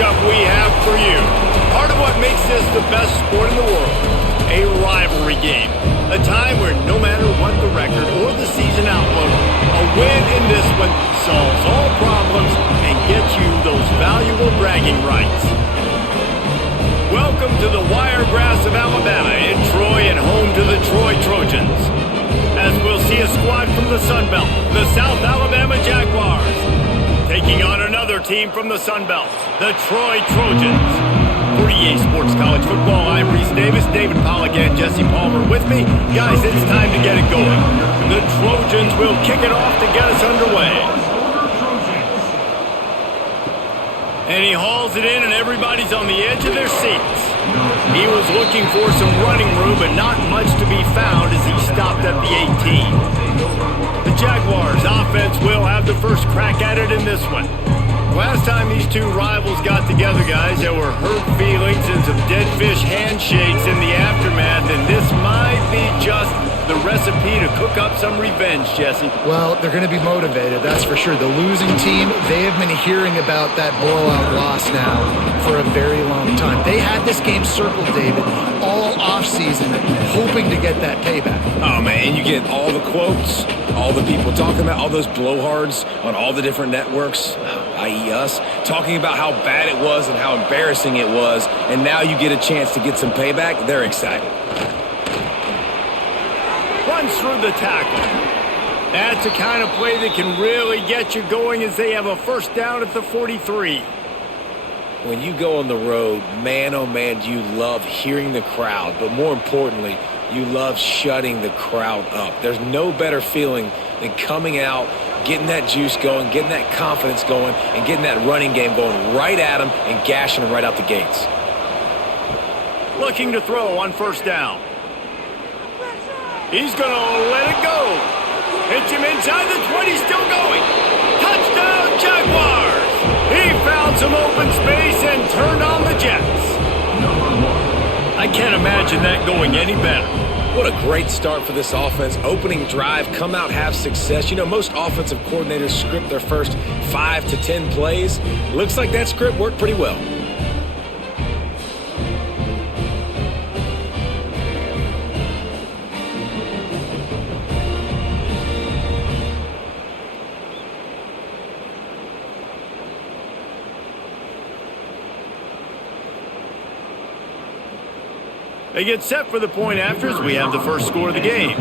matchup we have for you. Part of what makes this the best sport in the world, a rivalry game. A time where no matter what the record or the season outlook, a win in this one solves all problems and gets you those valuable bragging rights. Welcome to the Wiregrass of Alabama in Troy and home to the Troy Trojans. As we'll see a squad from the Sun Belt, the South Alabama Jaguars, taking on another team from the Sun Belt, the Troy Trojans. For EA Sports College Football, I'm Reese Davis, David Pollack, and Jesse Palmer with me. Guys, it's time to get it going. The Trojans will kick it off to get us underway. And he hauls it in, and everybody's on the edge of their seats. He was looking for some running room, but not much to be found as he stopped at the 18. The Jaguars offense will have the first crack at it in this one. Last time these two rivals got together, guys, there were hurt feelings and some dead fish handshakes in the aftermath, and this might be just the recipe to cook up some revenge, Jesse. Well, they're going to be motivated, that's for sure. The losing team, they have been hearing about that blowout loss now for a very long time. They had this game circled, David, all offseason, hoping to get that payback. Oh, man, you get all the quotes, all the people talking about all those blowhards on all the different networks, i.e. us, talking about how bad it was and how embarrassing it was, and now you get a chance to get some payback. They're excited. Runs through the tackle. That's the kind of play that can really get you going as they have a first down at the 43. When you go on the road, man, oh man, do you love hearing the crowd, but more importantly, you love shutting the crowd up. There's no better feeling than coming out, getting that juice going, getting that confidence going, and getting that running game going right at them and gashing them right out the gates. Looking to throw on first down. He's going to let it go. Hits him inside the 20, still going. Touchdown, Jaguars! He found some open space and turned on the Jets. I can't imagine that going any better. What a great start for this offense. Opening drive, come out, have success. You know, most offensive coordinators script their first 5 to 10 plays. Looks like that script worked pretty well. They get set for the point after as we have the first score of the game.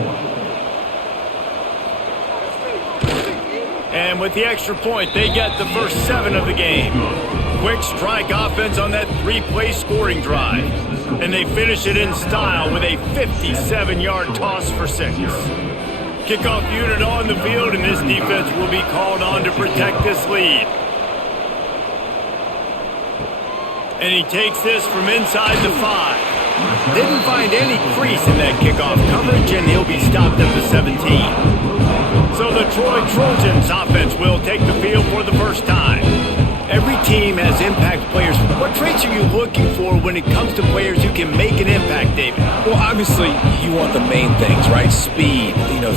And with the extra point, they get the first 7 of the game. Quick strike offense on that 3-play scoring drive. And they finish it in style with a 57-yard toss for 6. Kickoff unit on the field, and this defense will be called on to protect this lead. And he takes this from inside the 5. Didn't find any crease in that kickoff coverage, and he'll be stopped at the 17. So the Troy Trojans offense will take the field for the first time. Every team has impact players. What traits are you looking for when it comes to players who can make an impact, David? Well, obviously, you want the main things, right? Speed,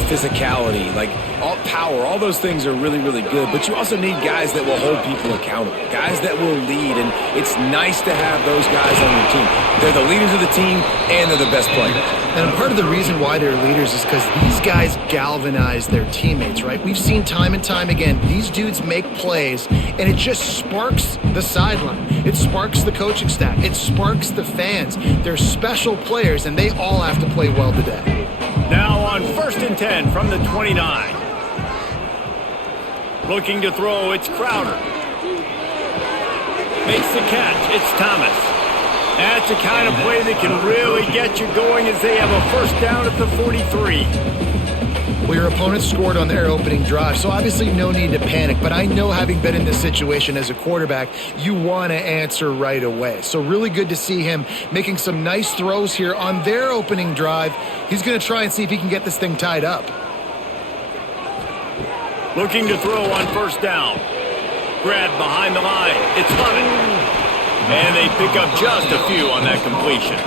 physicality, like all power. All those things are really, really good. But you also need guys that will hold people accountable, guys that will lead. And it's nice to have those guys on your team. They're the leaders of the team, and they're the best players. And part of the reason why they're leaders is because these guys galvanize their teammates, right? We've seen time and time again, these dudes make plays, and it just sparks the sideline. It sparks the coaching staff. It sparks the fans. They're special players, and they all have to play well today. Now on 1st and 10 from the 29. Looking to throw, it's Crowder. Makes the catch, it's Thomas. That's the kind of play that can really get you going as they have a first down at the 43. Well, your opponent scored on their opening drive, so obviously no need to panic. But I know, having been in this situation as a quarterback, you want to answer right away. So really good to see him making some nice throws here on their opening drive. He's going to try and see if he can get this thing tied up. Looking to throw on first down. Grabbed behind the line. It's Hunt. And they pick up just a few on that completion.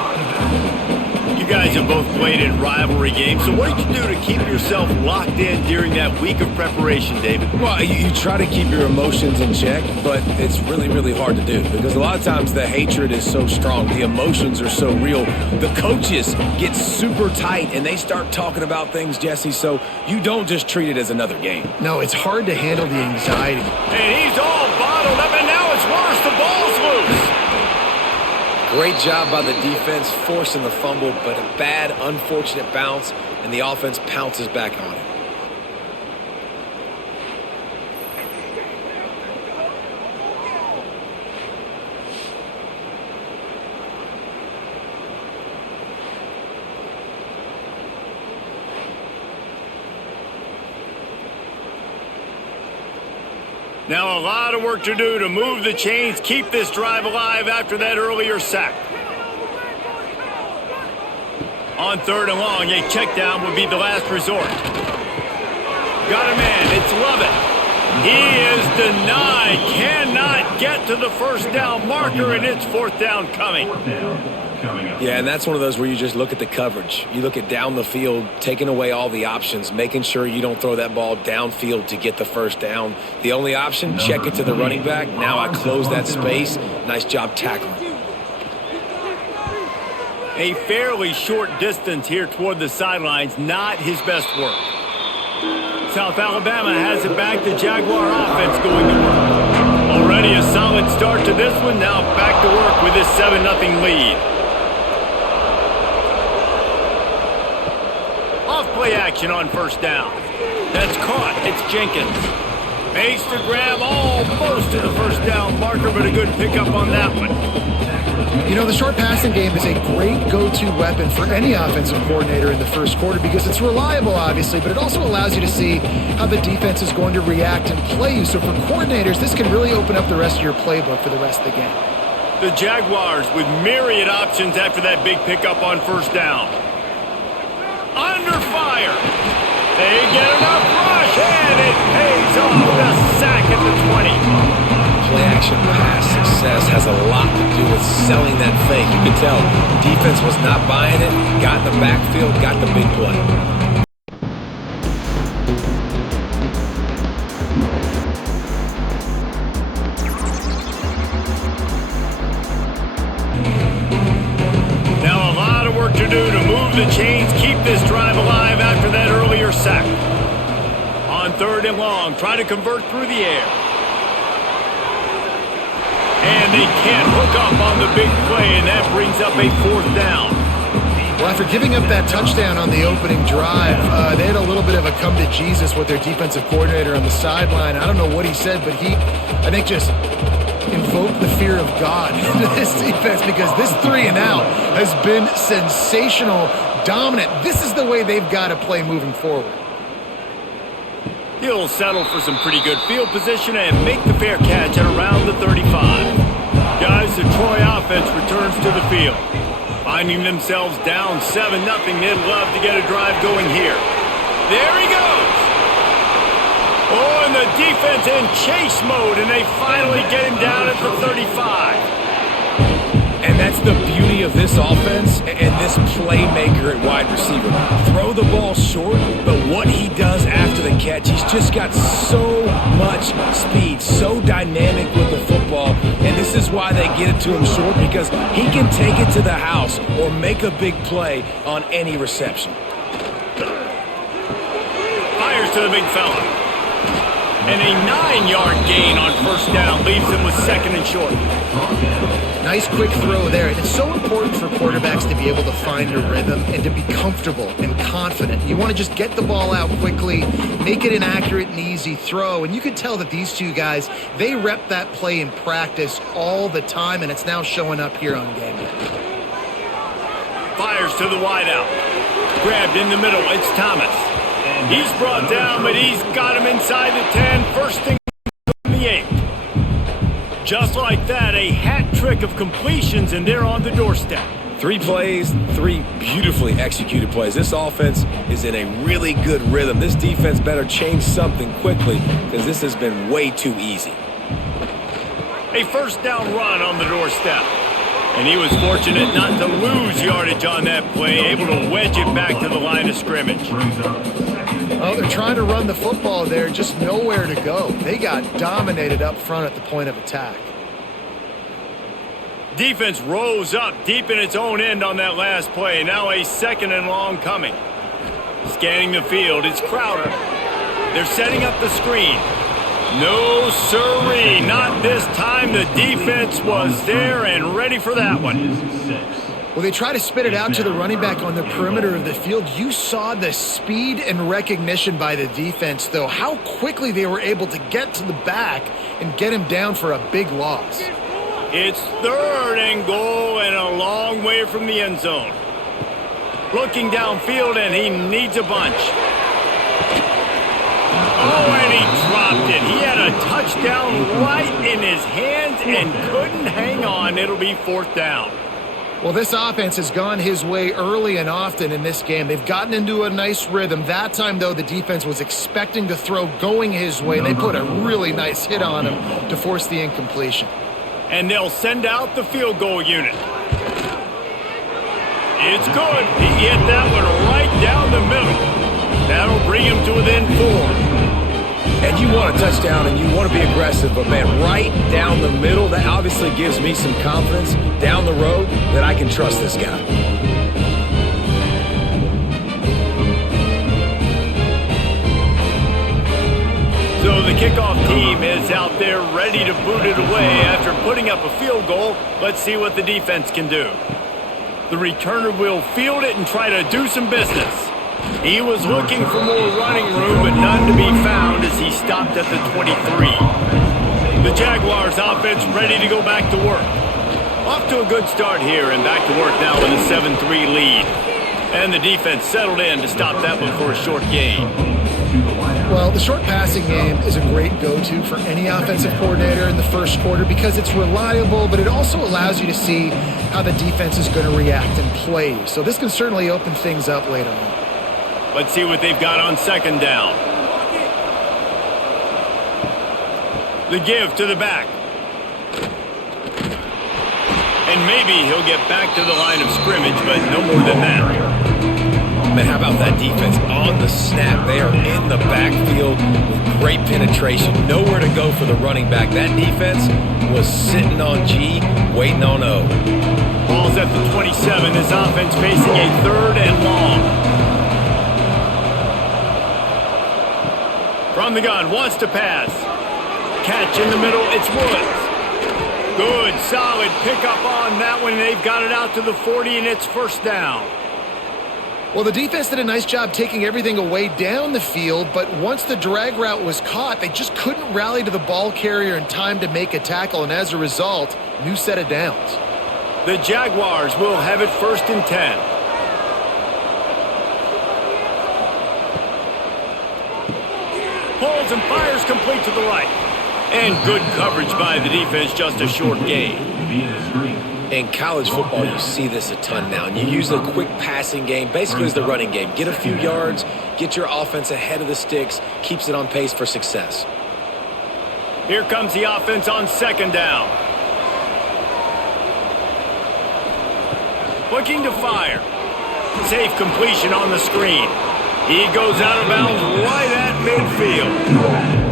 You You guys have both played in rivalry games, so what did you do to keep yourself locked in during that week of preparation, David? Well, you try to keep your emotions in check, but it's really, really hard to do because a lot of times the hatred is so strong. The emotions are so real. The coaches get super tight, and they start talking about things, Jesse, so you don't just treat it as another game. No, it's hard to handle the anxiety. And he's all bottled up, and now it's worse. The ball's loose. Great job by the defense forcing the fumble, but a bad, unfortunate bounce, and the offense pounces back on it. Now a lot of work to do to move the chains, keep this drive alive after that earlier sack. On 3rd and long, a check down would be the last resort. Got a man, it's Lovett. He is denied, cannot get to the first down marker, and it's 4th down coming. Yeah, and that's one of those where you just look at the coverage. You look at down the field, taking away all the options, making sure you don't throw that ball downfield to get the first down. The only option, check it to the running back. Now I close that space. Nice job tackling. A fairly short distance here toward the sidelines, not his best work. South Alabama has it back. The Jaguar offense going to work. Already a solid start to this one. Now back to work with this 7-0 lead. Off-play action on 1st down. That's caught. It's Jenkins. Makes the grab almost to the 1st down marker, but a good pickup on that one. You know, the short passing game is a great go-to weapon for any offensive coordinator in the first quarter because it's reliable, obviously, but it also allows you to see how the defense is going to react and play you. So for coordinators, this can really open up the rest of your playbook for the rest of the game. The Jaguars with myriad options after that big pickup on 1st down. Under fire. They get enough rush, and it pays off. The sack at the 20. Play-action pass success has a lot to do with selling that fake. You can tell defense was not buying it, got in the backfield, got the big play. Now a lot of work to do to move the chains, keep this drive alive after that earlier sack. On 3rd and long, try to convert through the air. And they can't hook up on the big play, and that brings up a 4th down. Well, after giving up that touchdown on the opening drive, they had a little bit of a come to Jesus with their defensive coordinator on the sideline. I don't know what he said, but he, I think, just invoked the fear of God into this defense because this 3 and out has been sensational, dominant. This is the way they've got to play moving forward. He'll settle for some pretty good field position and make the fair catch at around the 35. Guys, the Troy offense returns to the field. Finding themselves down 7-0, they'd love to get a drive going here. There he goes! Oh, and the defense in chase mode, and they finally get him down at the 35. And that's the beauty of this offense and this playmaker at wide receiver. Throw the ball short, but what he does after the catch, he's just got so much speed, so dynamic with the football. And this is why they get it to him short, because he can take it to the house or make a big play on any reception. Fires to the big fella. And a 9-yard gain on 1st down leaves him with 2nd and short. Nice quick throw there. It's so important for quarterbacks to be able to find a rhythm and to be comfortable and confident. You want to just get the ball out quickly, make it an accurate and easy throw. And you can tell that these two guys, they rep that play in practice all the time, and it's now showing up here on game day. Fires to the wideout. Grabbed in the middle. It's Thomas. He's brought down, but he's got him inside the 10. First thing on the 8. Just like that, a hat trick of completions, and they're on the doorstep. 3 plays, 3 beautifully executed plays. This offense is in a really good rhythm. This defense better change something quickly because this has been way too easy. A 1st down run on the doorstep. And he was fortunate not to lose yardage on that play, able to wedge it back to the line of scrimmage. Oh, they're trying to run the football there, just nowhere to go. They got dominated up front at the point of attack. Defense rose up deep in its own end on that last play. Now a 2nd and long coming. Scanning the field, it's Crowder. They're setting up the screen. No sirree, not this time. The defense was there and ready for that one. Well, they try to spit it out to the running back on the perimeter of the field. You saw the speed and recognition by the defense, though, how quickly they were able to get to the back and get him down for a big loss. It's 3rd and goal and a long way from the end zone. Looking downfield, and he needs a bunch. Oh, and he dropped it. He had a touchdown right in his hands and couldn't hang on. It'll be 4th down. Well, this offense has gone his way early and often in this game. They've gotten into a nice rhythm. That time, though, the defense was expecting to throw going his way. They put a really nice hit on him to force the incompletion. And they'll send out the field goal unit. It's good. He hit that one right down the middle. That'll bring him to within 4. And you want a touchdown and you want to be aggressive, but man, right down the middle, that obviously gives me some confidence down the road that I can trust this guy. So the kickoff team is out there ready to boot it away after putting up a field goal. Let's see what the defense can do. The returner will field it and try to do some business. He was looking for more running room, but none to be found as he stopped at the 23. The Jaguars offense ready to go back to work. Off to a good start here and back to work now with a 7-3 lead. And the defense settled in to stop that one for a short gain. Well, the short passing game is a great go-to for any offensive coordinator in the first quarter because it's reliable, but it also allows you to see how the defense is going to react and play. So this can certainly open things up later on. Let's see what they've got on 2nd down. The give to the back. And maybe he'll get back to the line of scrimmage, but no more than that. Man, how about that defense? On the snap, they are in the backfield with great penetration. Nowhere to go for the running back. That defense was sitting on G, waiting on O. Ball's at the 27. This offense facing a 3rd and long. From the gun, wants to pass. Catch in the middle, it's Woods. Good, solid pickup on that one. They've got it out to the 40, and it's 1st down. Well, the defense did a nice job taking everything away down the field, but once the drag route was caught, they just couldn't rally to the ball carrier in time to make a tackle, and as a result, new set of downs. The Jaguars will have it 1st and 10. Pulls and fires complete to the right. And good coverage by the defense, just a short gain. In college football, you see this a ton now. And you use the quick passing game, basically as the running game. Get a few yards, get your offense ahead of the sticks, keeps it on pace for success. Here comes the offense on 2nd down. Looking to fire. Safe completion on the screen. He goes out of bounds right at midfield.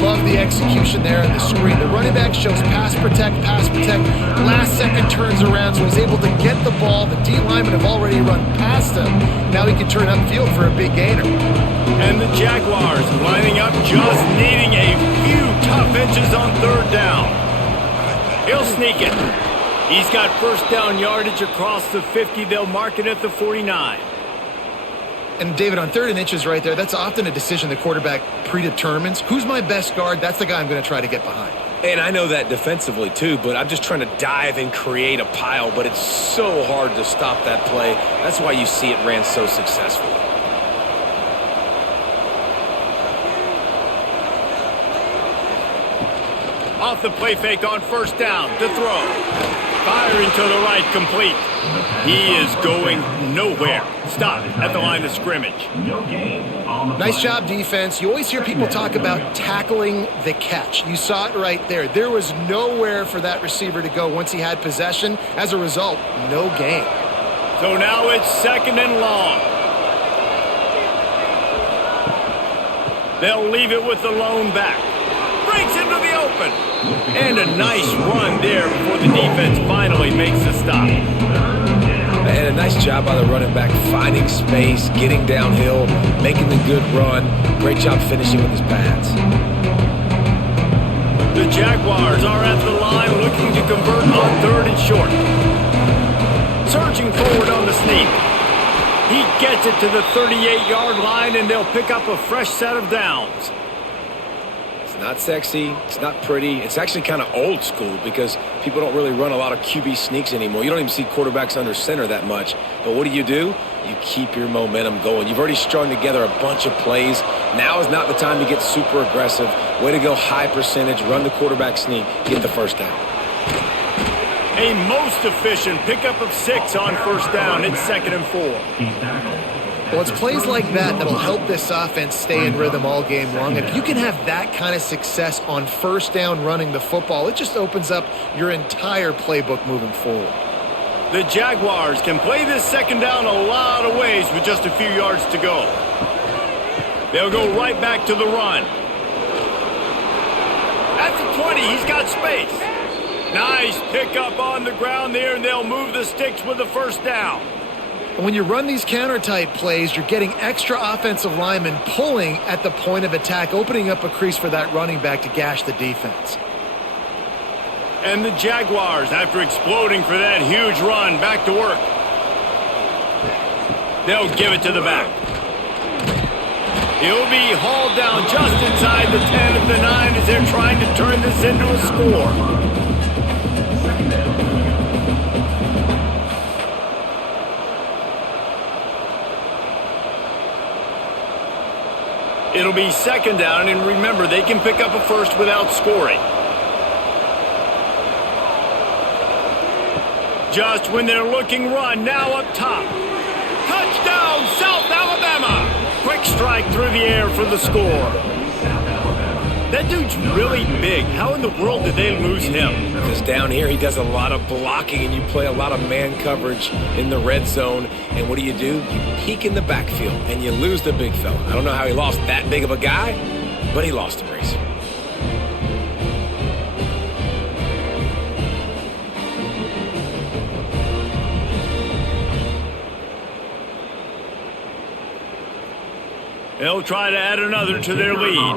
Love the execution there on the screen. The running back shows pass protect. Last second turns around, so he's able to get the ball. The D linemen have already run past him. Now he can turn upfield for a big gainer. And the Jaguars lining up, just needing a few tough inches on 3rd down. He'll sneak it. He's got 1st down yardage across the 50. They'll mark it at the 49. And David, on 3rd and inches right there, that's often a decision the quarterback predetermines. Who's my best guard? That's the guy I'm going to try to get behind. And I know that defensively too, but I'm just trying to dive and create a pile, but it's so hard to stop that play. That's why you see it ran so successfully. Off the play fake on 1st down to throw. Firing to the right, complete. He is going nowhere. Stop at the line of scrimmage. Nice job, defense. You always hear people talk about tackling the catch. You saw it right there. There was nowhere for that receiver to go once he had possession. As a result, no gain. So now it's 2nd and long. They'll leave it with the lone back. Breaks into the open. And a nice run there before the defense finally makes the stop. And a nice job by the running back, finding space, getting downhill, making the good run. Great job finishing with his pads. The Jaguars are at the line looking to convert on 3rd and short. Surging forward on the sneak. He gets it to the 38-yard line, and they'll pick up a fresh set of downs. It's not sexy. It's not pretty. It's actually kind of old school because people don't really run a lot of QB sneaks anymore. You don't even see quarterbacks under center that much. But what do? You keep your momentum going. You've already strung together a bunch of plays. Now is not the time to get super aggressive. Way to go high percentage. Run the quarterback sneak. Get the first down. A most efficient pickup of 6 on 1st down. It's 2nd and 4. Well, it's plays like that that'll help this offense stay in rhythm all game long. If you can have that kind of success on 1st down running the football, it just opens up your entire playbook moving forward. The Jaguars can play this 2nd down a lot of ways with just a few yards to go. They'll go right back to the run. At the 20, he's got space. Nice pickup on the ground there, and they'll move the sticks with the 1st down. And when you run these counter-type plays, you're getting extra offensive linemen pulling at the point of attack, opening up a crease for that running back to gash the defense. And the Jaguars, after exploding for that huge run, back to work. They'll give it to the back. He'll be hauled down just inside the 10 of the 9 as they're trying to turn this into a score. It'll be 2nd down, and remember, they can pick up a first without scoring. Just when they're looking run, now up top. Touchdown, South Alabama! Quick strike through the air for the score. That dude's really big. How in the world did they lose him? Because down here he does a lot of blocking and you play a lot of man coverage in the red zone. And what do? You peek in the backfield and you lose the big fella. I don't know how he lost that big of a guy, but he lost him, Reese. They'll try to add another to their lead.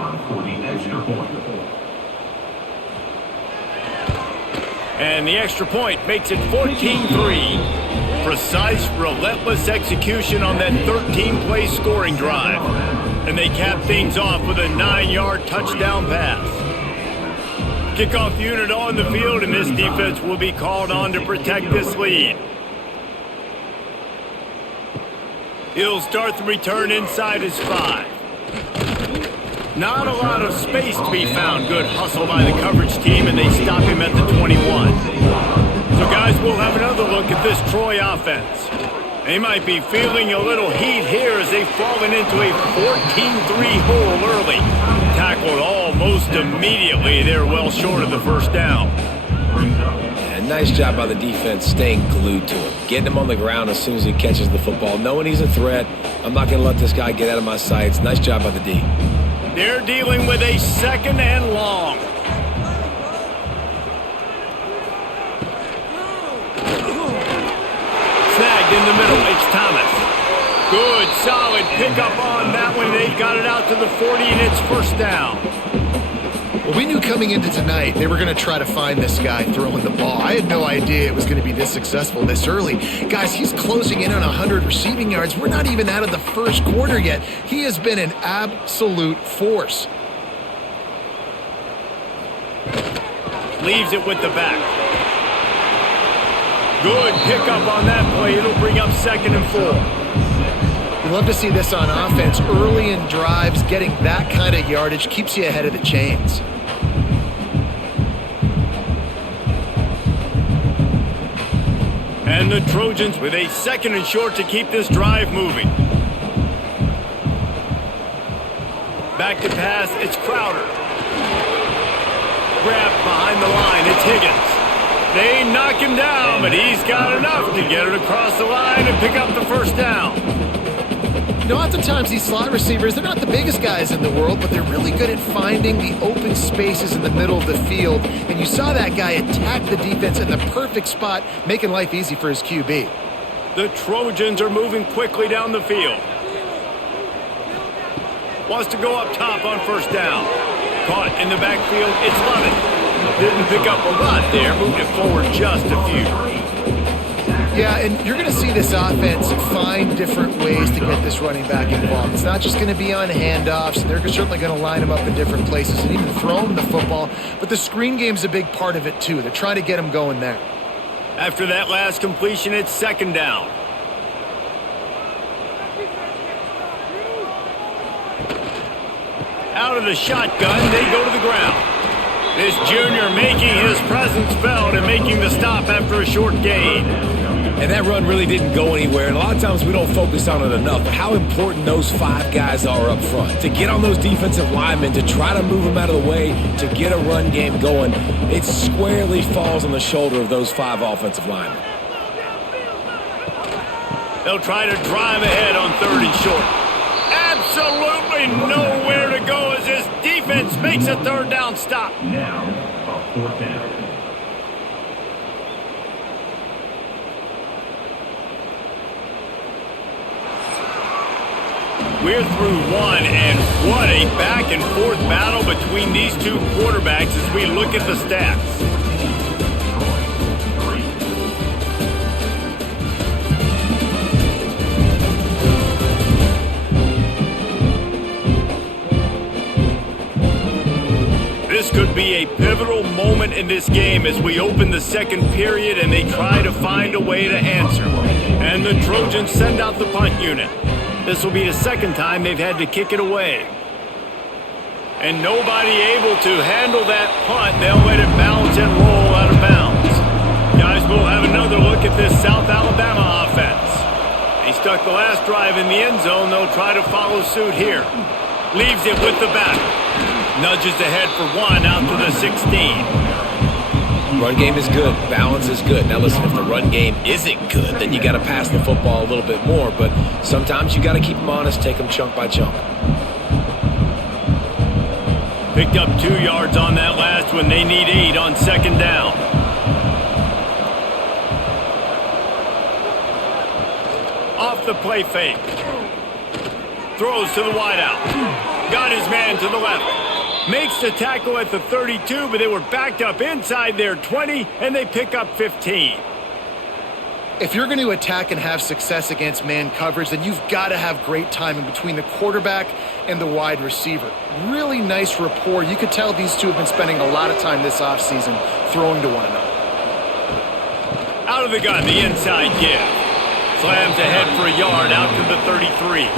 And the extra point makes it 14-3. Precise, relentless execution on that 13-play scoring drive. And they cap things off with a 9-yard touchdown pass. Kickoff unit on the field, and this defense will be called on to protect this lead. He'll start the return inside his 5. Not a lot of space to be found. Good hustle by the coverage team, and they stop him at the 21. So, guys, we'll have another look at this Troy offense. They might be feeling a little heat here as they've fallen into a 14-3 hole early. Tackled almost immediately. They're well short of the first down. Nice job by the defense staying glued to him. Getting him on the ground as soon as he catches the football. Knowing he's a threat. I'm not going to let this guy get out of my sights. Nice job by the D. They're dealing with a 2nd and long. Snagged in the middle. It's Thomas. Good, solid pickup on that one. They've got it out to the 40, and it's 1st down. Well, we knew coming into tonight they were going to try to find this guy throwing the ball. I had no idea it was going to be this successful this early. Guys, he's closing in on 100 receiving yards. We're not even out of the first quarter yet. He has been an absolute force. Leaves it with the back. Good pickup on that play. It'll bring up 2nd and 4. We love to see this on offense. Early in drives, getting that kind of yardage keeps you ahead of the chains. And the Trojans with a 2nd and short to keep this drive moving. Back to pass, it's Crowder. Grabbed behind the line, it's Higgins. They knock him down, but he's got enough to get it across the line and pick up the first down. You know, oftentimes these slot receivers, they're not the biggest guys in the world, but they're really good at finding the open spaces in the middle of the field. And you saw that guy attack the defense in the perfect spot, making life easy for his QB. The Trojans are moving quickly down the field. Wants to go up top on first down. Caught in the backfield, it's Lovett. Didn't pick up a lot there, moved it forward just a few. Yeah, and you're going to see this offense find different ways to get this running back involved. It's not just going to be on handoffs. They're certainly going to line him up in different places and even throw him the football. But the screen game's a big part of it, too. They're trying to get him going there. After that last completion, it's 2nd down. Out of the shotgun, they go to the ground. This junior making his presence felt and making the stop after a short gain. And that run really didn't go anywhere, and a lot of times we don't focus on it enough, but how important those 5 guys are up front. To get on those defensive linemen, to try to move them out of the way, to get a run game going, it squarely falls on the shoulder of those 5 offensive linemen. They'll try to drive ahead on 3rd and short. Absolutely nowhere to go as this defense makes a 3rd down stop. Now, a 4th down. We're through one, and what a back-and-forth battle between these two quarterbacks as we look at the stats. This could be a pivotal moment in this game as we open the 2nd period and they try to find a way to answer. And the Trojans send out the punt unit. This will be the 2nd time they've had to kick it away. And nobody able to handle that punt. They'll let it bounce and roll out of bounds. Guys, we'll have another look at this South Alabama offense. They stuck the last drive in the end zone. They'll try to follow suit here. Leaves it with the back. Nudges ahead for 1 out to the 16. Run game is good. Balance is good. Now listen, if the run game isn't good, then you got to pass the football a little bit more. But sometimes you got to keep them honest, take them chunk by chunk. Picked up 2 yards on that last one. They need 8 on 2nd down. Off the play fake. Throws to the wideout. Got his man to the left. Makes the tackle at the 32, but they were backed up inside their 20, and they pick up 15. If you're going to attack and have success against man coverage, then you've got to have great timing between the quarterback and the wide receiver. Really nice rapport. You could tell these two have been spending a lot of time this offseason throwing to one another. Out of the gun, the inside give. Slams ahead for a yard out to the 33.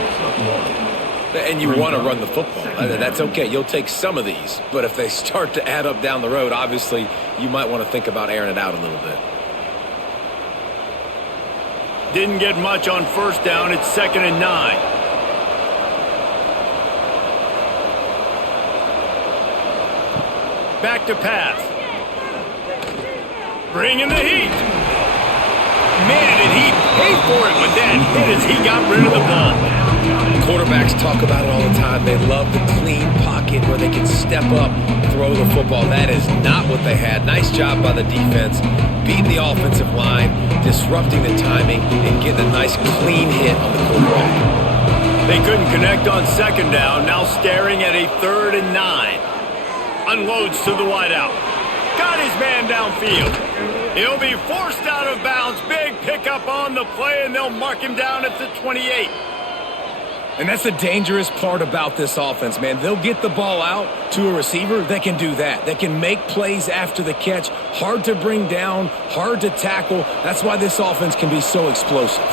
And you want to run the football. That's okay. You'll take some of these. But if they start to add up down the road, obviously you might want to think about airing it out a little bit. Didn't get much on first down. It's 2nd and 9. Back to pass. Bringing the heat. Man, did he pay for it with that hit as he got rid of the ball. Quarterbacks talk about it all the time. They love the clean pocket where they can step up, throw the football. That is not what they had. Nice job by the defense, beating the offensive line, disrupting the timing, and getting a nice clean hit on the quarterback. They couldn't connect on 2nd down, now staring at a 3rd and 9. Unloads to the wideout. Got his man downfield. He'll be forced out of bounds. Big pickup on the play, and they'll mark him down at the 28. And that's the dangerous part about this offense, man. They'll get the ball out to a receiver. They can do that. They can make plays after the catch. Hard to bring down, hard to tackle. That's why this offense can be so explosive.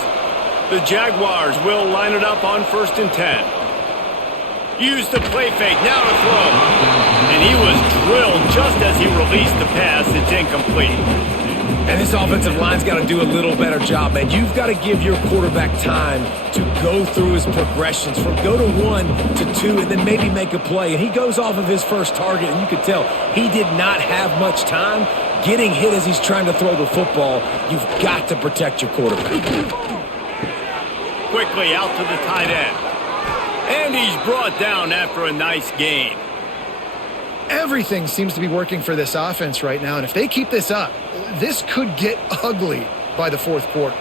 The Jaguars will line it up on 1st and 10. Use the play fake, now to throw. And he was drilled just as he released the pass. It's incomplete. And this offensive line's got to do a little better job, man. You've got to give your quarterback time to go through his progressions from go to 1 to 2 and then maybe make a play. And he goes off of his first target, and you could tell he did not have much time getting hit as he's trying to throw the football. You've got to protect your quarterback. Quickly out to the tight end. And he's brought down after a nice gain. Everything seems to be working for this offense right now, and if they keep this up, this could get ugly by the fourth quarter.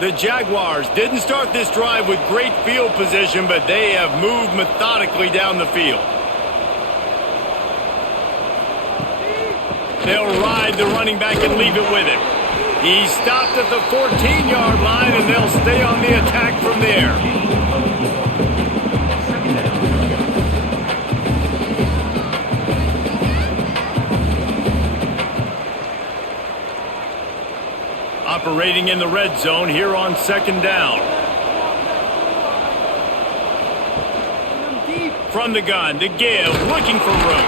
The Jaguars didn't start this drive with great field position, but they have moved methodically down the field. They'll ride the running back and leave it with him. He stopped at the 14-yard line, and they'll stay on the attack from there. Operating in the red zone here on second down. From the gun, to give, looking for room.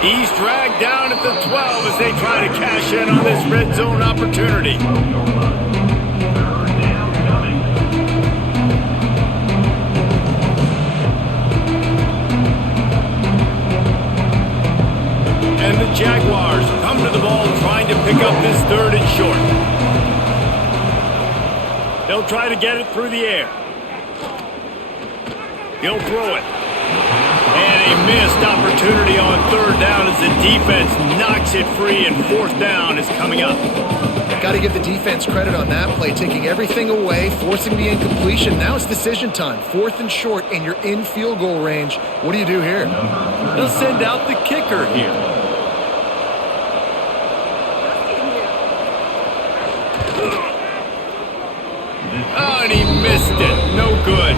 He's dragged down at the 12 as they try to cash in on this red zone opportunity. And the Jaguars come to the ball trying to pick up this third and short. They'll try to get it through the air. He'll throw it. And a missed opportunity on third down as the defense knocks it free, and fourth down is coming up. Got to give the defense credit on that play, taking everything away, forcing the incompletion. Now it's decision time. Fourth and short, and you're in field goal range. What do you do here? They'll send out the kicker here. Oh, and he missed it. No good.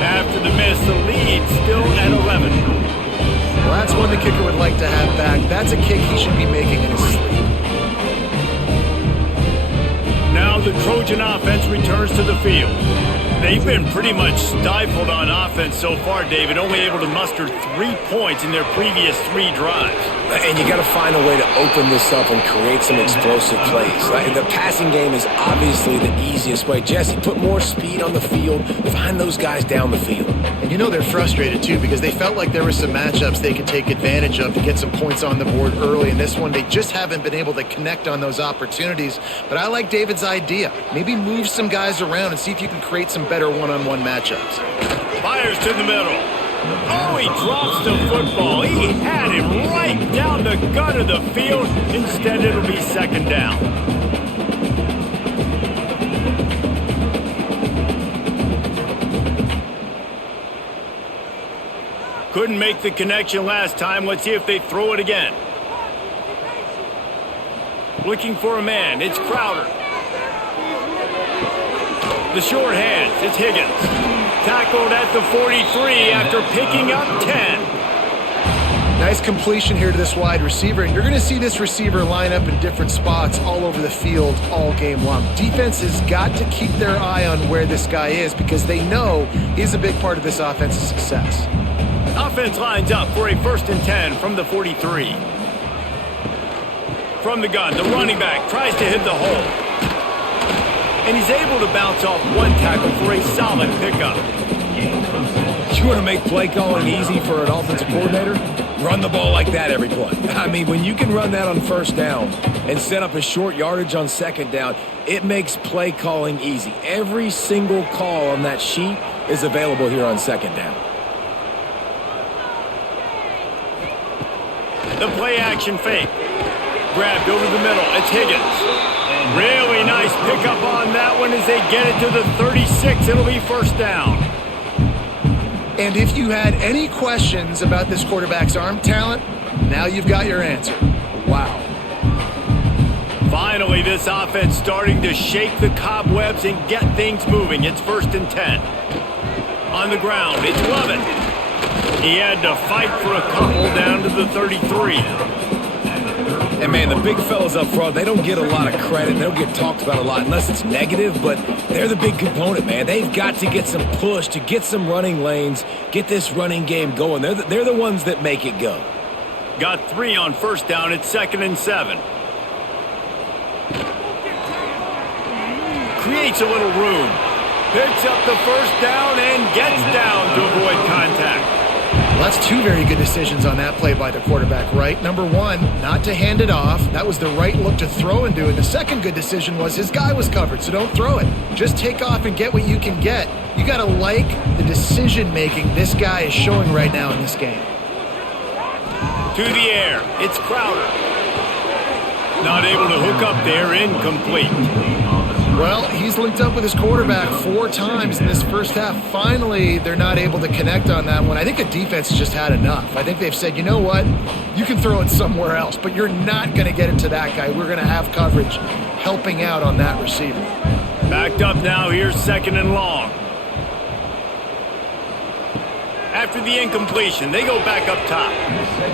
After the miss, the lead still at 11. Well, that's one the kicker would like to have back. That's a kick he should be making in his sleep. Now the Trojan offense returns to the field. They've been pretty much stifled on offense so far, David, only able to muster 3 points in their previous 3 drives. And you got to find a way to open this up and create some explosive plays. The passing game is obviously the easiest way. Jesse, put more speed on the field. Find those guys down the field. And you know they're frustrated, too, because they felt like there were some matchups they could take advantage of to get some points on the board early. In this one, they just haven't been able to connect on those opportunities. But I like David's idea. Maybe move some guys around and see if you can create some better one-on-one matchups. Fires to the middle. Oh, he drops the football. He had him right down the gut of the field. Instead, it'll be second down. Couldn't make the connection last time. Let's see if they throw it again. Looking for a man. It's Crowder. The short hands. It's Higgins. Tackled at the 43 after picking up 10. Nice completion here to this wide receiver, and you're going to see this receiver line up in different spots all over the field all game long. Defense has got to keep their eye on where this guy is because they know he's a big part of this offense's success. Offense lines up for a 1st and 10 from the 43. From the gun, the running back tries to hit the hole. And he's able to bounce off one tackle for a solid pickup. You want to make play calling easy for an offensive coordinator? Run the ball like that every play. I mean, when you can run that on first down and set up a short yardage on second down, it makes play calling easy. Every single call on that sheet is available here on second down. The play action fake. Grabbed over the middle. It's Higgins. Really nice pickup on that one as they get it to the 36. It'll be first down. And if you had any questions about this quarterback's arm talent, now you've got your answer. Wow. Finally, this offense starting to shake the cobwebs and get things moving. It's 1st and 10. On the ground, it's Lovett. He had to fight for a couple down to the 33. And, man, the big fellas up front, they don't get a lot of credit. They don't get talked about a lot unless it's negative, but they're the big component, man. They've got to get some push to get some running lanes, get this running game going. They're the ones that make it go. Got 3 on first down at 2nd and 7. Creates a little room. Picks up the first down and gets down to avoid contact. Well, that's 2 very good decisions on that play by the quarterback, right? Number 1, not to hand it off. That was the right look to throw into. And the second good decision was his guy was covered, so don't throw it. Just take off and get what you can get. You got to like the decision-making this guy is showing right now in this game. To the air. It's Crowder. Not able to hook up there. Incomplete. Well, he's linked up with his quarterback 4 times in this first half. Finally, they're not able to connect on that one. I think the defense just had enough. I think they've said, you know what? You can throw it somewhere else, but you're not going to get it to that guy. We're going to have coverage helping out on that receiver. Backed up now. Here's 2nd and long. After the incompletion, they go back up top.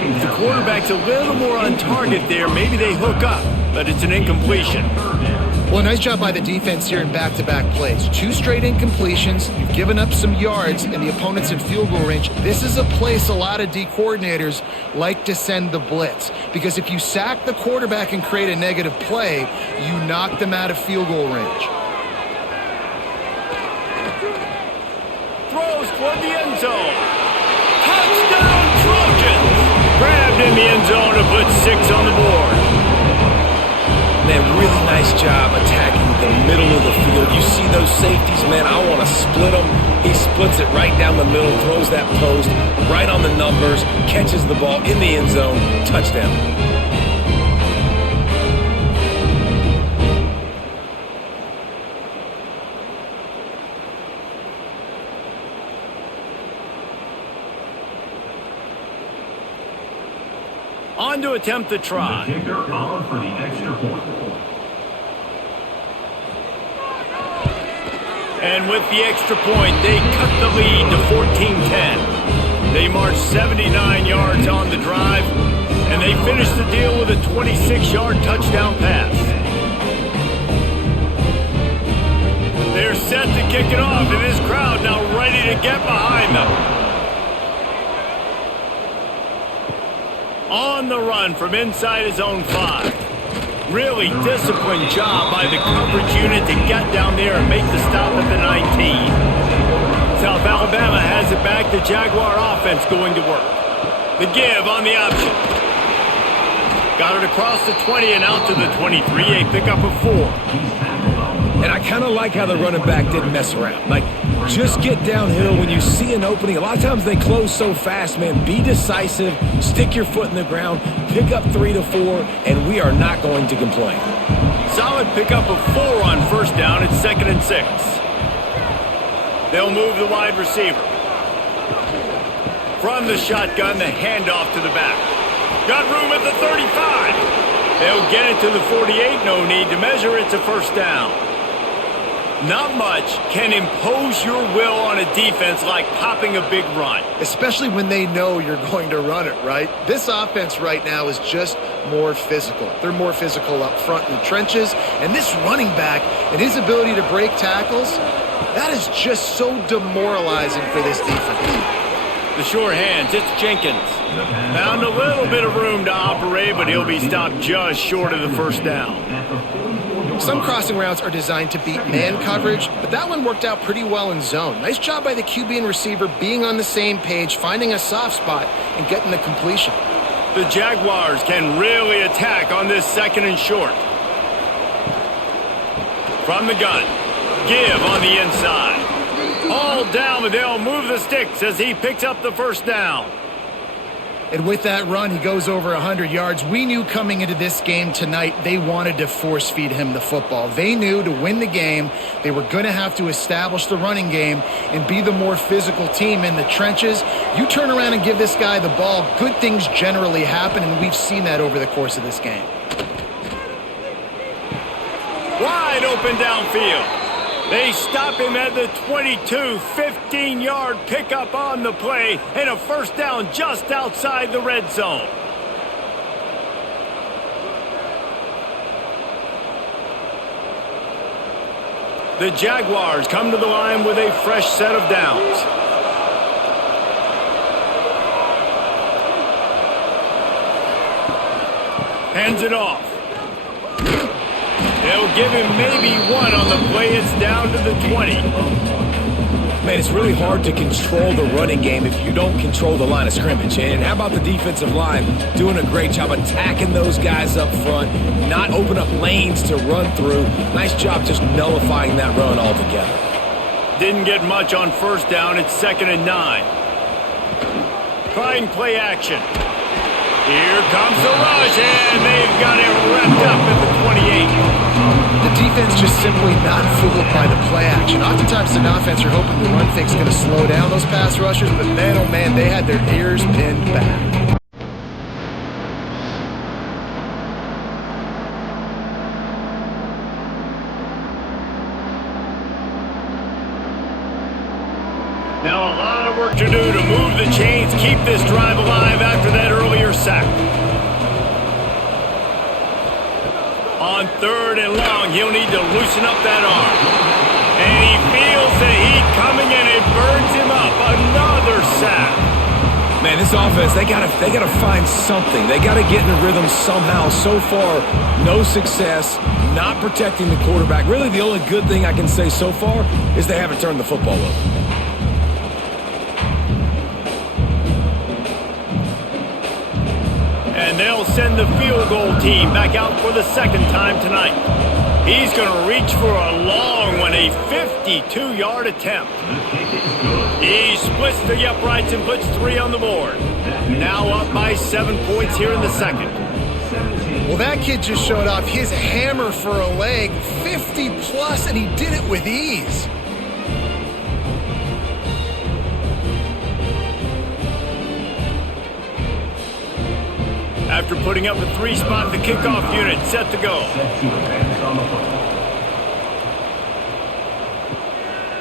If the quarterback's a little more on target there, maybe they hook up, but it's an incompletion. Well, nice job by the defense here in back-to-back plays. 2 straight incompletions. You've given up some yards, and the opponent's in field goal range. This is a place a lot of D coordinators like to send the blitz, because if you sack the quarterback and create a negative play, you knock them out of field goal range. Throws toward the end zone. Touchdown, Trojans! Grabbed in the end zone to put 6 on the board. Man, really nice job attacking the middle of the field. You see those safeties, man, I want to split them. He splits it right down the middle, throws that post, right on the numbers, catches the ball in the end zone, touchdown. On to attempt the try. The kicker on for the extra point. And with the extra point, they cut the lead to 14-10. They march 79 yards on the drive, and they finish the deal with a 26-yard touchdown pass. They're set to kick it off, and this crowd now ready to get behind them. On the run from inside his own 5. Really disciplined job by the coverage unit to get down there and make the stop at the 19. South Alabama has it back. The Jaguar offense going to work. The give on the option. Got it across the 20 and out to the 23. A pickup of 4. And I kind of like how the running back didn't mess around. Like, just get downhill when you see an opening. A lot of times they close so fast, man. Be decisive, stick your foot in the ground, pick up 3 to 4, and we are not going to complain. Solid pickup of 4 on first down. It's 2nd and 6. They'll move the wide receiver. From the shotgun, the handoff to the back. Got room at the 35. They'll get it to the 48. No need to measure. It's a first down. Not much can impose your will on a defense like popping a big run. Especially when they know you're going to run it, right? This offense right now is just more physical. They're more physical up front in the trenches. And this running back and his ability to break tackles, that is just so demoralizing for this defense. The short hands, it's Jenkins. Found a little bit of room to operate, but he'll be stopped just short of the first down. Some crossing routes are designed to beat man coverage, but that one worked out pretty well in zone. Nice job by the QB and receiver being on the same page, finding a soft spot, and getting the completion. The Jaguars can really attack on this 2nd and short. From the gun, give on the inside. All down, but they'll move the sticks as he picks up the first down. And with that run, he goes over 100 yards. We knew coming into this game tonight, they wanted to force feed him the football. They knew to win the game, they were going to have to establish the running game and be the more physical team in the trenches. You turn around and give this guy the ball, good things generally happen, and we've seen that over the course of this game. Wide open downfield. They stop him at the 22, 15-yard pickup on the play, and a first down just outside the red zone. The Jaguars come to the line with a fresh set of downs. Hands it off. They'll give him maybe one on the play. It's down to the 20. Man, it's really hard to control the running game if you don't control the line of scrimmage. And how about the defensive line doing a great job attacking those guys up front, not open up lanes to run through. Nice job just nullifying that run altogether. Didn't get much on first down. It's 2nd and 9. Trying play action. Here comes the rush, and they've got it wrapped up at the 28. The defense just simply not fooled by the play action. Oftentimes an offense are hoping the run fake's going to slow down those pass rushers, but man, oh man, they had their ears pinned back. Now a lot of work to do to move the chains, keep this drive alive after that earlier sack. On 3rd and long, he'll need to loosen up that arm. And he feels the heat coming and it burns him up. Another sack. Man, this offense, they gotta find something. They gotta get in a rhythm somehow. So far, no success, not protecting the quarterback. Really, the only good thing I can say so far is they haven't turned the football over. And they'll send the field goal team back out for the 2nd time tonight. He's going to reach for a long one, a 52-yard attempt. He splits the uprights and puts 3 on the board. Now up by 7 points here in the 2nd. Well, that kid just showed off his hammer for a leg, 50-plus, and he did it with ease. After putting up a 3-spot, the kickoff unit set to go.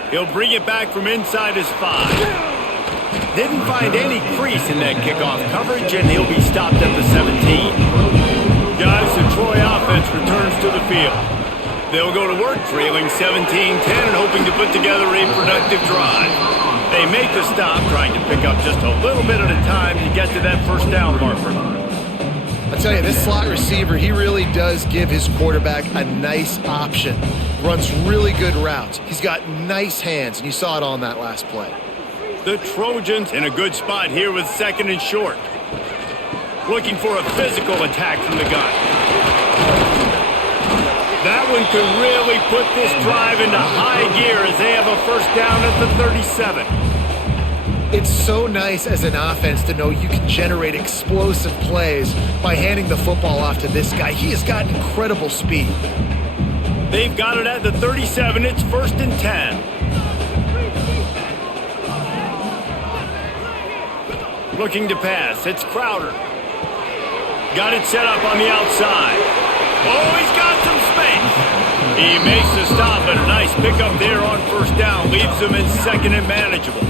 He'll bring it back from inside his 5. Didn't find any crease in that kickoff coverage, and he'll be stopped at the 17. Guys, the Troy offense returns to the field. They'll go to work trailing 17-10 and hoping to put together a productive drive. They make the stop, trying to pick up just a little bit at a time to get to that first down marker. I tell you, this slot receiver, he really does give his quarterback a nice option. Runs really good routes. He's got nice hands, and you saw it on that last play. The Trojans in a good spot here with 2nd and short. Looking for a physical attack from the gun. That one could really put this drive into high gear as they have a first down at the 37. It's so nice as an offense to know you can generate explosive plays by handing the football off to this guy. He has got incredible speed. They've got it at the 37. It's 1st and 10. Looking to pass. It's Crowder. Got it set up on the outside. Oh, he's got some space. He makes the stop, but a nice pickup there on first down. Leaves them in 2nd and manageable.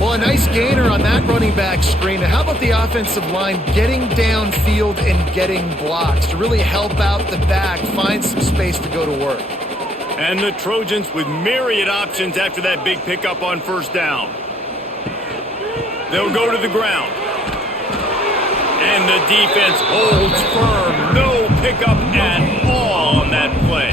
Well, a nice gainer on that running back screen. How about the offensive line getting downfield and getting blocks to really help out the back, find some space to go to work? And the Trojans with myriad options after that big pickup on first down. They'll go to the ground. And the defense holds firm. No pickup at all on that play.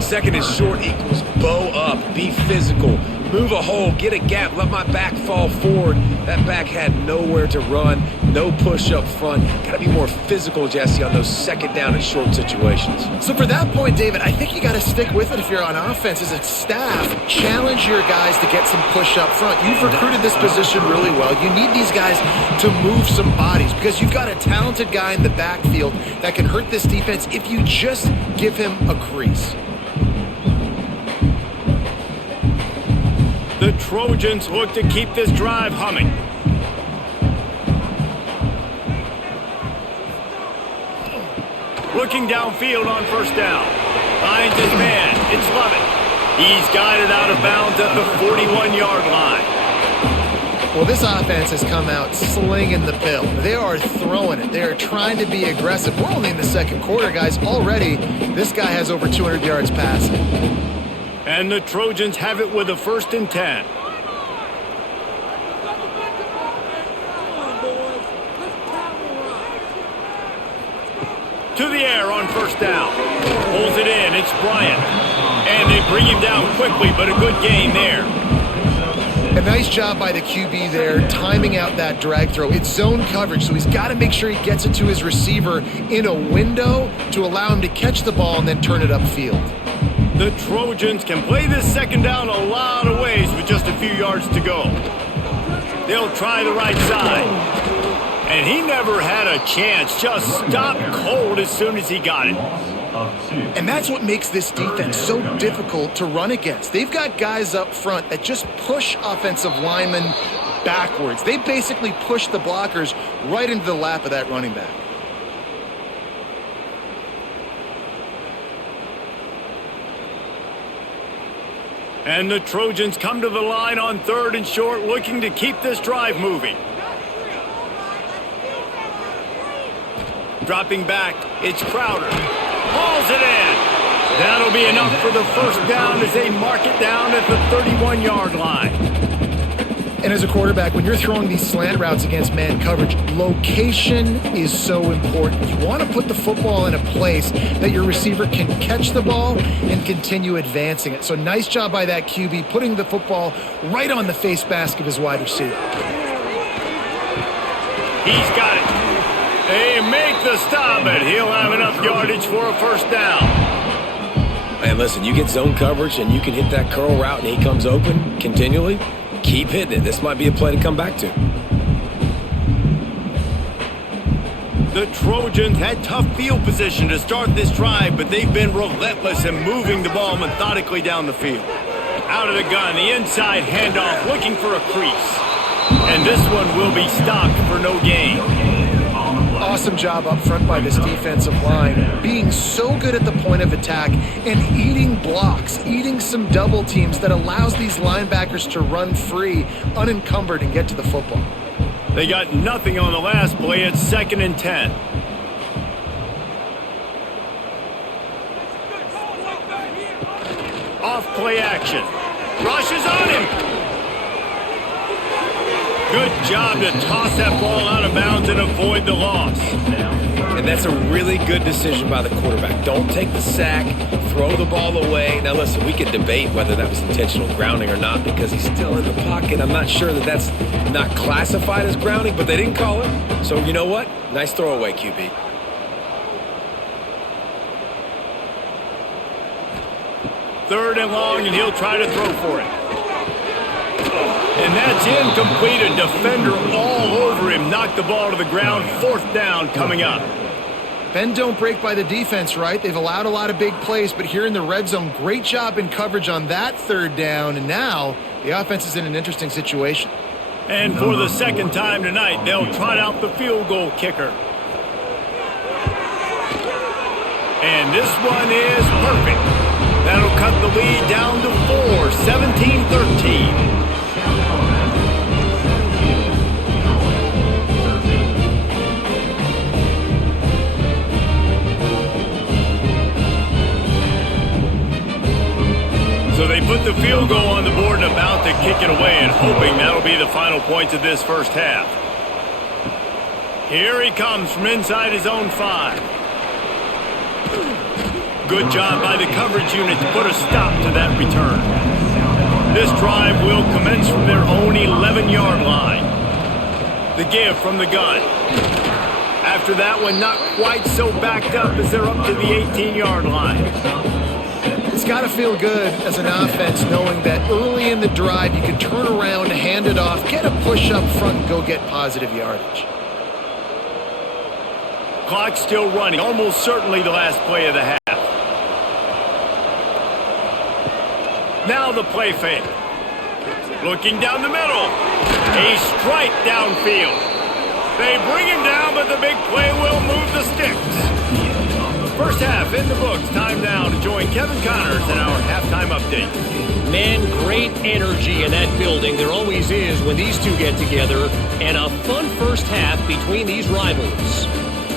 2nd and short equals bow up, be physical. Move a hole, get a gap, let my back fall forward. That back had nowhere to run, no push up front. Got to be more physical, Jesse, on those 2nd down and short situations. So for that point, David, I think you got to stick with it if you're on offense. As a staff, challenge your guys to get some push up front. You've recruited this position really well. You need these guys to move some bodies because you've got a talented guy in the backfield that can hurt this defense if you just give him a crease. The Trojans look to keep this drive humming. Looking downfield on first down. Finds his man. It's Lovett. He's guided out of bounds at the 41-yard line. Well, this offense has come out slinging the pill. They are throwing it. They are trying to be aggressive. We're only in the 2nd quarter, guys. Already, this guy has over 200 yards passing. And the Trojans have it with a 1st and 10. To the air on first down. Pulls it in. It's Bryant. And they bring him down quickly, but a good gain there. A nice job by the QB there, timing out that drag throw. It's zone coverage, so he's got to make sure he gets it to his receiver in a window to allow him to catch the ball and then turn it upfield. The Trojans can play this second down a lot of ways with just a few yards to go. They'll try the right side. And he never had a chance, just stopped cold as soon as he got it. And that's what makes this defense so difficult to run against. They've got guys up front that just push offensive linemen backwards. They basically push the blockers right into the lap of that running back. And the Trojans come to the line on 3rd and short, looking to keep this drive moving. Dropping back, it's Crowder. Hauls it in. That'll be enough for the first down as they mark it down at the 31-yard line. And as a quarterback, when you're throwing these slant routes against man coverage, location is so important. You want to put the football in a place that your receiver can catch the ball and continue advancing it. So nice job by that QB, putting the football right on the face mask of his wide receiver. He's got it. They make the stop, and he'll have enough yardage for a first down. Man, listen, you get zone coverage and you can hit that curl route and he comes open continually. Keep hitting it. This might be a play to come back to. The Trojans had tough field position to start this drive, but they've been relentless in moving the ball methodically down the field. Out of the gun, the inside handoff, looking for a crease. And this one will be stopped for no gain. Awesome job up front by this defensive line, being so good at the point of attack and eating blocks, eating some double teams that allows these linebackers to run free, unencumbered, and get to the football. They got nothing on the last play. It's 2nd and 10. Off play action. Rushes on him. Good job to toss that ball out of bounds and avoid the loss. And that's a really good decision by the quarterback. Don't take the sack, throw the ball away. Now listen, we could debate whether that was intentional grounding or not because he's still in the pocket. I'm not sure that that's not classified as grounding, but they didn't call it. So you know what? Nice throwaway, QB. Third and long, and he'll try to throw for it. And that's incomplete. A defender all over him. Knocked the ball to the ground. 4th down coming up. Bend don't break by the defense, right? They've allowed a lot of big plays, but here in the red zone, great job in coverage on that 3rd down. And now the offense is in an interesting situation. And for the 2nd time tonight, they'll trot out the field goal kicker. And this one is perfect. That'll cut the lead down to 4, 17-13. So they put the field goal on the board and about to kick it away and hoping that'll be the final points of this first half. Here he comes from inside his own 5. Good job by the coverage unit to put a stop to that return. This drive will commence from their own 11-yard line. The give from the gun. After that one, not quite so backed up as they're up to the 18-yard line. It's got to feel good as an offense knowing that early in the drive you can turn around, hand it off, get a push up front, and go get positive yardage. Clock still running, almost certainly the last play of the half. Now the play fake. Looking down the middle. A strike downfield. They bring him down, but the big play will move the sticks. First half in the books. Time now to join Kevin Connors in our halftime update. Man, great energy in that building. There always is when these two get together. And a fun first half between these rivals.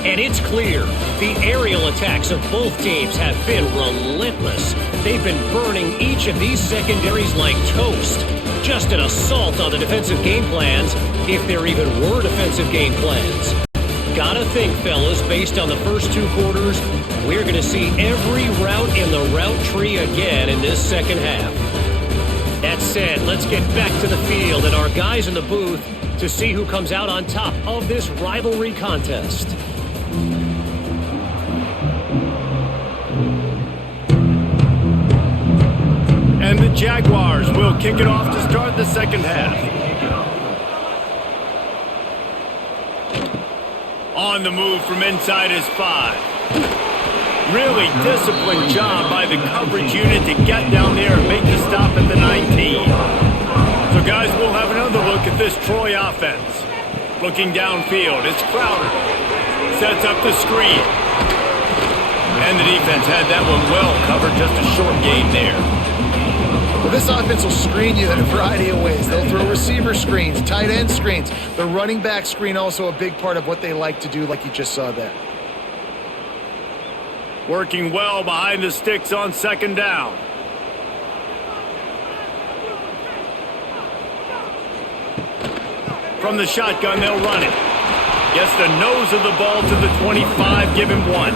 And it's clear, the aerial attacks of both teams have been relentless. They've been burning each of these secondaries like toast. Just an assault on the defensive game plans, if there even were defensive game plans. gotta think, fellas, based on the first two quarters, we're going to see every route in the route tree again in this second half. That said, let's get back to the field and our guys in the booth to see who comes out on top of this rivalry contest. And the Jaguars will kick it off to start the second half. On the move from inside his 5. Really disciplined job by the coverage unit to get down there and make the stop at the 19. So guys, we'll have another look at this Troy offense. Looking downfield, it's Crowder. Sets up the screen. And the defense had that one well covered, just a short gain there. Well, this offense will screen you in a variety of ways. They'll throw receiver screens, tight end screens. The running back screen also a big part of what they like to do, like you just saw there. Working well behind the sticks on second down. From the shotgun, they'll run it. Gets the nose of the ball to the 25, give him 1.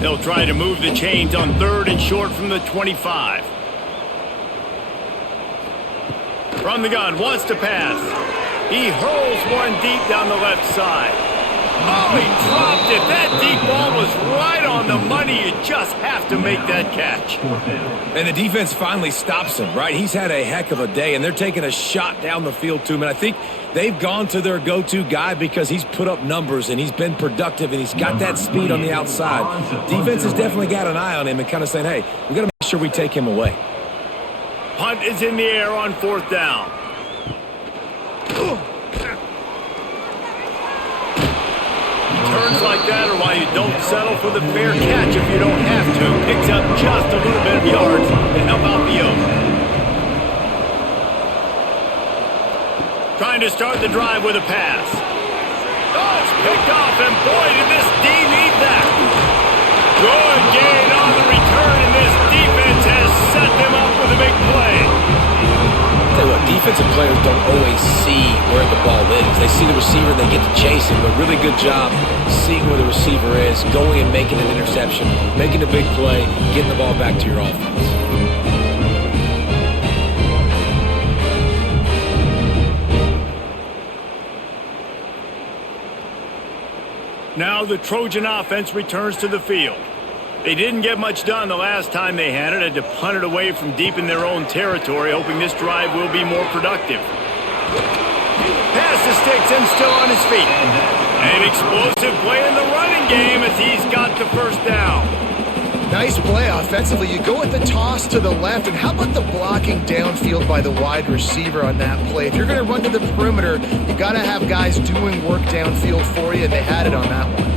They'll try to move the chains on 3rd and short from the 25. From the gun, wants to pass. He hurls one deep down the left side. Oh, he dropped it. That deep ball was right on the money. You just have to make that catch. And the defense finally stops him, right? He's had a heck of a day, and they're taking a shot down the field to him. And I think they've gone to their go-to guy because he's put up numbers, and he's been productive, and he's got that speed on the outside. Defense has definitely got an eye on him and kind of saying, hey, we got to make sure we take him away. Punt is in the air on 4th down. Turns like that are why you don't settle for the fair catch if you don't have to. Picks up just a little bit of yards to help out the yoke. Trying to start the drive with a pass. Oh, it's picked off, and boy, did this D need that. Good gain on the return, and this defense has set them up with a big play. Tell you what, defensive players don't always see where the ball is. They see the receiver and they get to chase him. But really good job seeing where the receiver is, going and making an interception, making a big play, getting the ball back to your offense. Now the Trojan offense returns to the field. They didn't get much done the last time they had it. Had to punt it away from deep in their own territory, hoping this drive will be more productive. Pass to Sticks and still on his feet. An explosive play in the running game as he's got the first down. Nice play offensively. You go with the toss to the left, and how about the blocking downfield by the wide receiver on that play? If you're going to run to the perimeter, you got to have guys doing work downfield for you, and they had it on that one.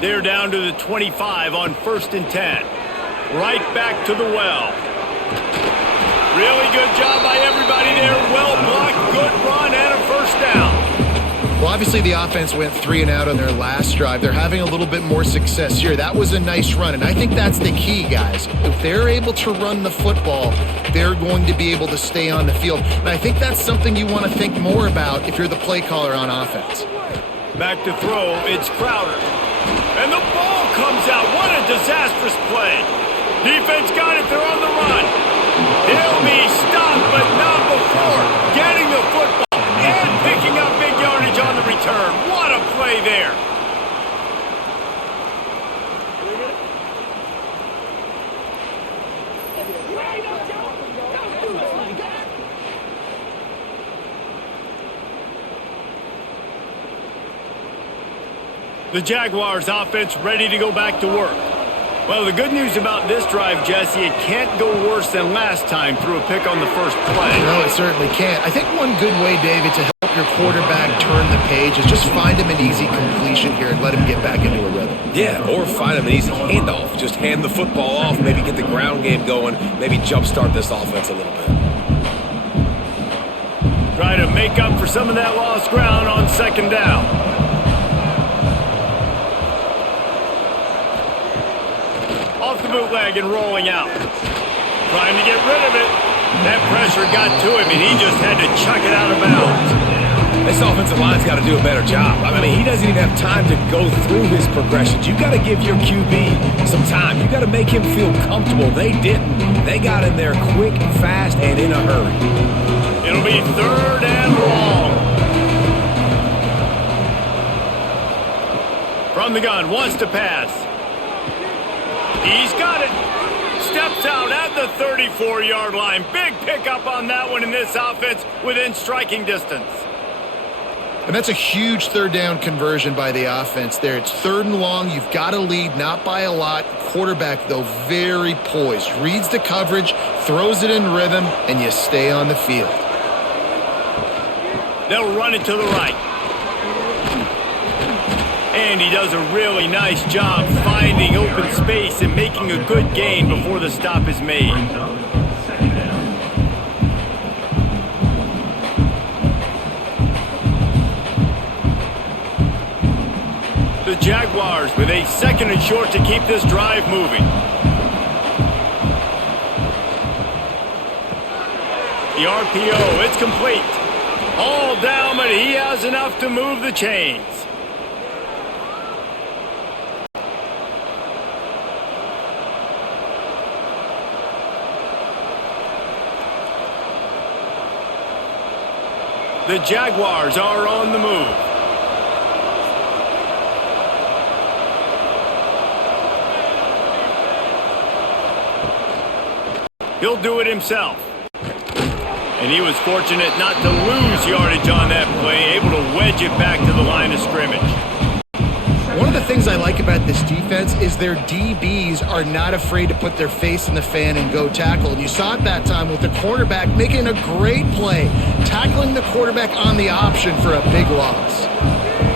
They're down to the 25 on 1st and 10. Right back to the well. Really good job by everybody there. Well blocked, good run, and a first down. Well, obviously the offense went 3 and out on their last drive. They're having a little bit more success here. That was a nice run, and I think that's the key, guys. If they're able to run the football, they're going to be able to stay on the field. And I think that's something you want to think more about if you're the play caller on offense. Back to throw, it's Crowder. And the ball comes out. What a disastrous play. Defense got it. They're on the run. He'll be stopped, but not before getting the football and picking up big yardage on the return. What a play there. The Jaguars offense ready to go back to work. Well, the good news about this drive, Jesse, it can't go worse than last time through a pick on the first play. No, it certainly can't. I think one good way, David, to help your quarterback turn the page is just find him an easy completion here and let him get back into a rhythm. Yeah, or find him an easy handoff. Just hand the football off, maybe get the ground game going, maybe jumpstart this offense a little bit. Try to make up for some of that lost ground on second down. the bootleg and rolling out. Trying to get rid of it. That pressure got to him, and he just had to chuck it out of bounds. This offensive line's got to do a better job. I mean, he doesn't even have time to go through his progressions. You got to give your QB some time. You got to make him feel comfortable. They didn't. They got in there quick, fast, and in a hurry. It'll be 3rd and long. From the gun, wants to pass. He's got it. Steps out at the 34-yard line. Big pickup on that one in this offense within striking distance. And that's a huge 3rd down conversion by the offense there. It's 3rd and long. You've got to lead, not by a lot. Quarterback, though, very poised. Reads the coverage, throws it in rhythm, and you stay on the field. They'll run it to the right. And he does a really nice job finding open space and making a good gain before the stop is made. The Jaguars with a 2nd and short to keep this drive moving. The RPO, it's complete. All down, but he has enough to move the chains. The Jaguars are on the move. He'll do it himself. And he was fortunate not to lose yardage on that play, able to wedge it back to the line of scrimmage. One of the things I like about this defense is their DBs are not afraid to put their face in the fan and go tackle. And you saw it that time with the quarterback making a great play, tackling the quarterback on the option for a big loss.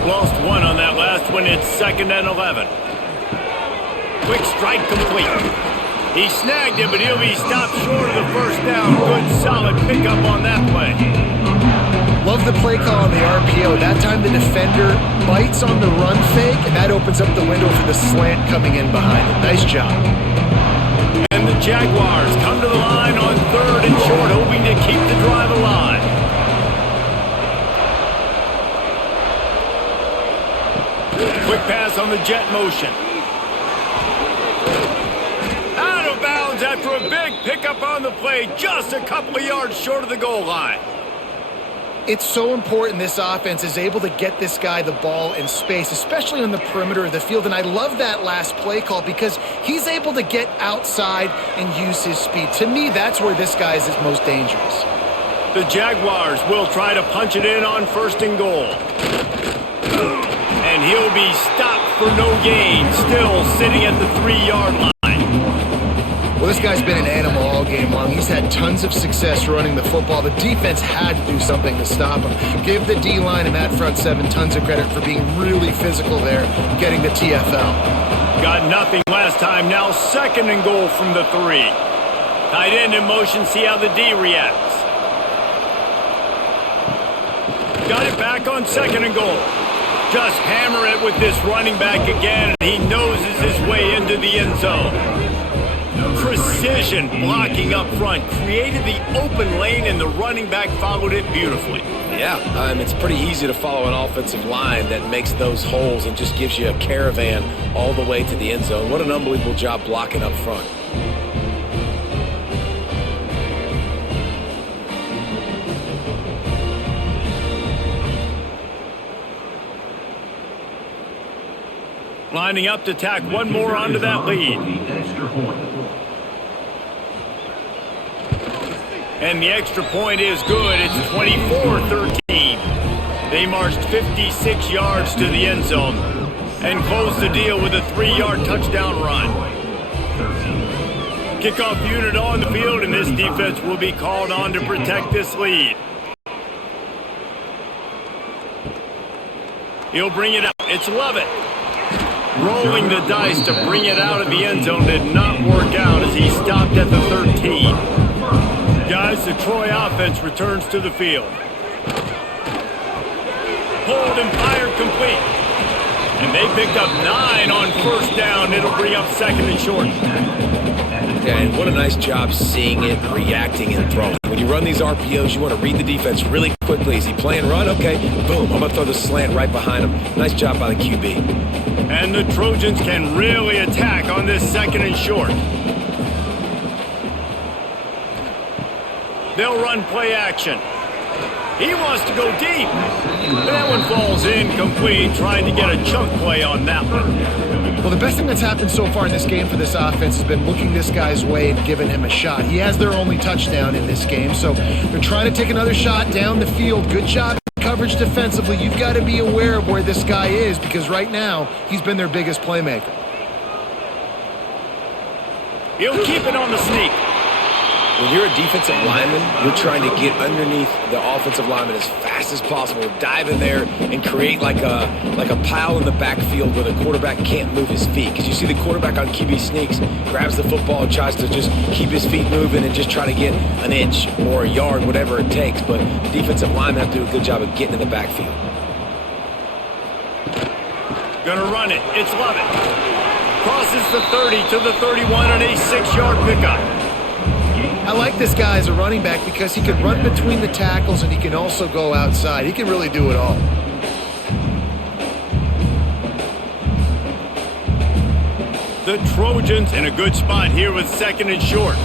Lost one on that last one. It's 2nd and 11. Quick strike complete. He snagged it, but he'll be stopped short of the 1st down. Good, solid pickup on that play. Love the play call on the RPO. That time the defender bites on the run fake, and that opens up the window for the slant coming in behind it. Nice job. And the Jaguars come to the line on 3rd and short, hoping to keep the drive alive. Quick pass on the jet motion. After a big pickup on the play, just a couple of yards short of the goal line. It's so important this offense is able to get this guy the ball in space, especially on the perimeter of the field. And I love that last play call because he's able to get outside and use his speed. To me, that's where this guy is most dangerous. The Jaguars will try to punch it in on 1st and goal. And he'll be stopped for no gain, still sitting at the 3-yard line. Well, this guy's been an animal all game long. He's had tons of success running the football. The defense had to do something to stop him. Give the D-line and that front 7 tons of credit for being really physical there, getting the TFL. Got nothing last time. Now 2nd and goal from the 3. Tight end in motion. See how the D reacts. Got it back on 2nd and goal. Just hammer it with this running back again. And he noses his way into the end zone. Precision blocking up front, created the open lane, and the running back followed it beautifully. Yeah, it's pretty easy to follow an offensive line that makes those holes and just gives you a caravan all the way to the end zone. What an unbelievable job blocking up front. Lining up to tack one more onto that lead. And the extra point is good. It's 24-13. They marched 56 yards to the end zone and closed the deal with a 3-yard touchdown run. Kickoff unit on the field, and this defense will be called on to protect this lead. He'll bring it out. It's Lovett. Rolling the dice to bring it out of the end zone did not work out as he stopped at the 13. Guys, the Troy offense returns to the field. Pulled and fired complete. And they picked up 9 on first down. It'll bring up second and short. Yeah, and what a nice job seeing it, reacting, and throwing. When you run these RPOs, you want to read the defense really quickly. Is he playing run? Okay, boom, I'm going to throw the slant right behind him. Nice job by the QB. And the Trojans can really attack on this second and short. They'll run play action. He wants to go deep. But that one falls incomplete, trying to get a chunk play on that one. Well, the best thing that's happened so far in this game for this offense has been looking this guy's way and giving him a shot. He has their only touchdown in this game, so they're trying to take another shot down the field. Good job coverage defensively. You've got to be aware of where this guy is because right now he's been their biggest playmaker. He'll keep it on the sneak. When you're a defensive lineman, you're trying to get underneath the offensive lineman as fast as possible, dive in there and create like a pile in the backfield where the quarterback can't move his feet. Because you see the quarterback on QB sneaks, grabs the football, tries to just keep his feet moving and just try to get an inch or a yard, whatever it takes. But the defensive linemen have to do a good job of getting in the backfield. Gonna run it. It's Lovett. Crosses the 30 to the 31 on a 6-yard pickup. I like this guy as a running back because he can run between the tackles and he can also go outside. He can really do it all. The Trojans in a good spot here with second and short.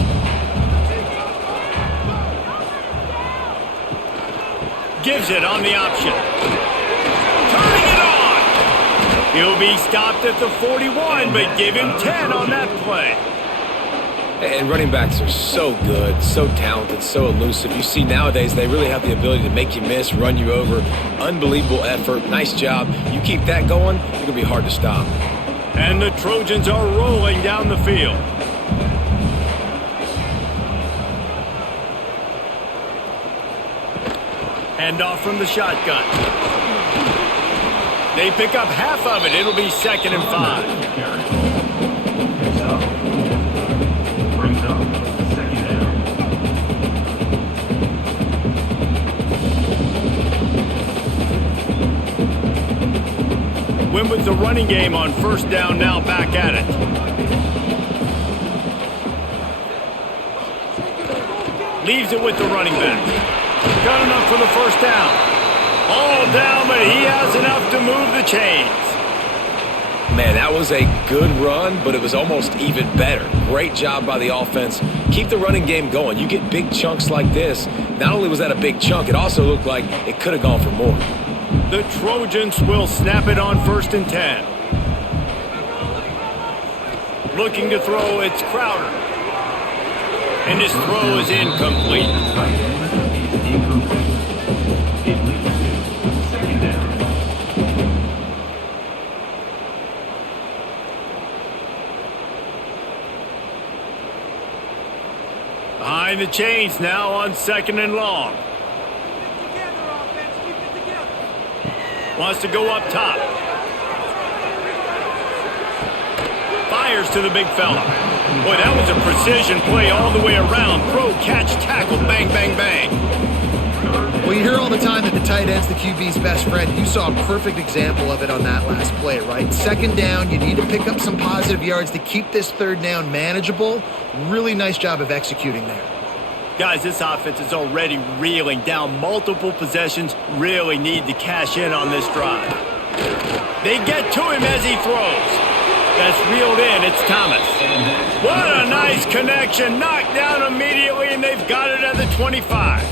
Gives it on the option. Turning it on! He'll be stopped at the 41, but give him 10 on that play. And running backs are so good, so talented, so elusive. You see nowadays they really have the ability to make you miss, run you over. Unbelievable effort. Nice job. You keep that going, it's going to be hard to stop. And the Trojans are rolling down the field. Hand off from the shotgun. They pick up half of it. It'll be second and 5. Win with the running game on first down, now back at it. Leaves it with the running back. Got enough for the first down. All down, but he has enough to move the chains. Man, that was a good run, but it was almost even better. Great job by the offense. Keep the running game going. You get big chunks like this. Not only was that a big chunk, it also looked like it could have gone for more. The Trojans will snap it on first and 10. Looking to throw, it's Crowder. And his throw is incomplete. Behind the chains now on second and long. Wants to go up top. Fires to the big fella. Boy, that was a precision play all the way around. Throw, catch, tackle, bang, bang, bang. Well, you hear all the time that the tight end's the QB's best friend. You saw a perfect example of it on that last play, right? Second down, you need to pick up some positive yards to keep this third down manageable. Really nice job of executing there. Guys, this offense is already reeling down multiple possessions. Really need to cash in on this drive. They get to him as he throws. That's reeled in. It's Thomas. What a nice connection. Knocked down immediately, and they've got it at the 25.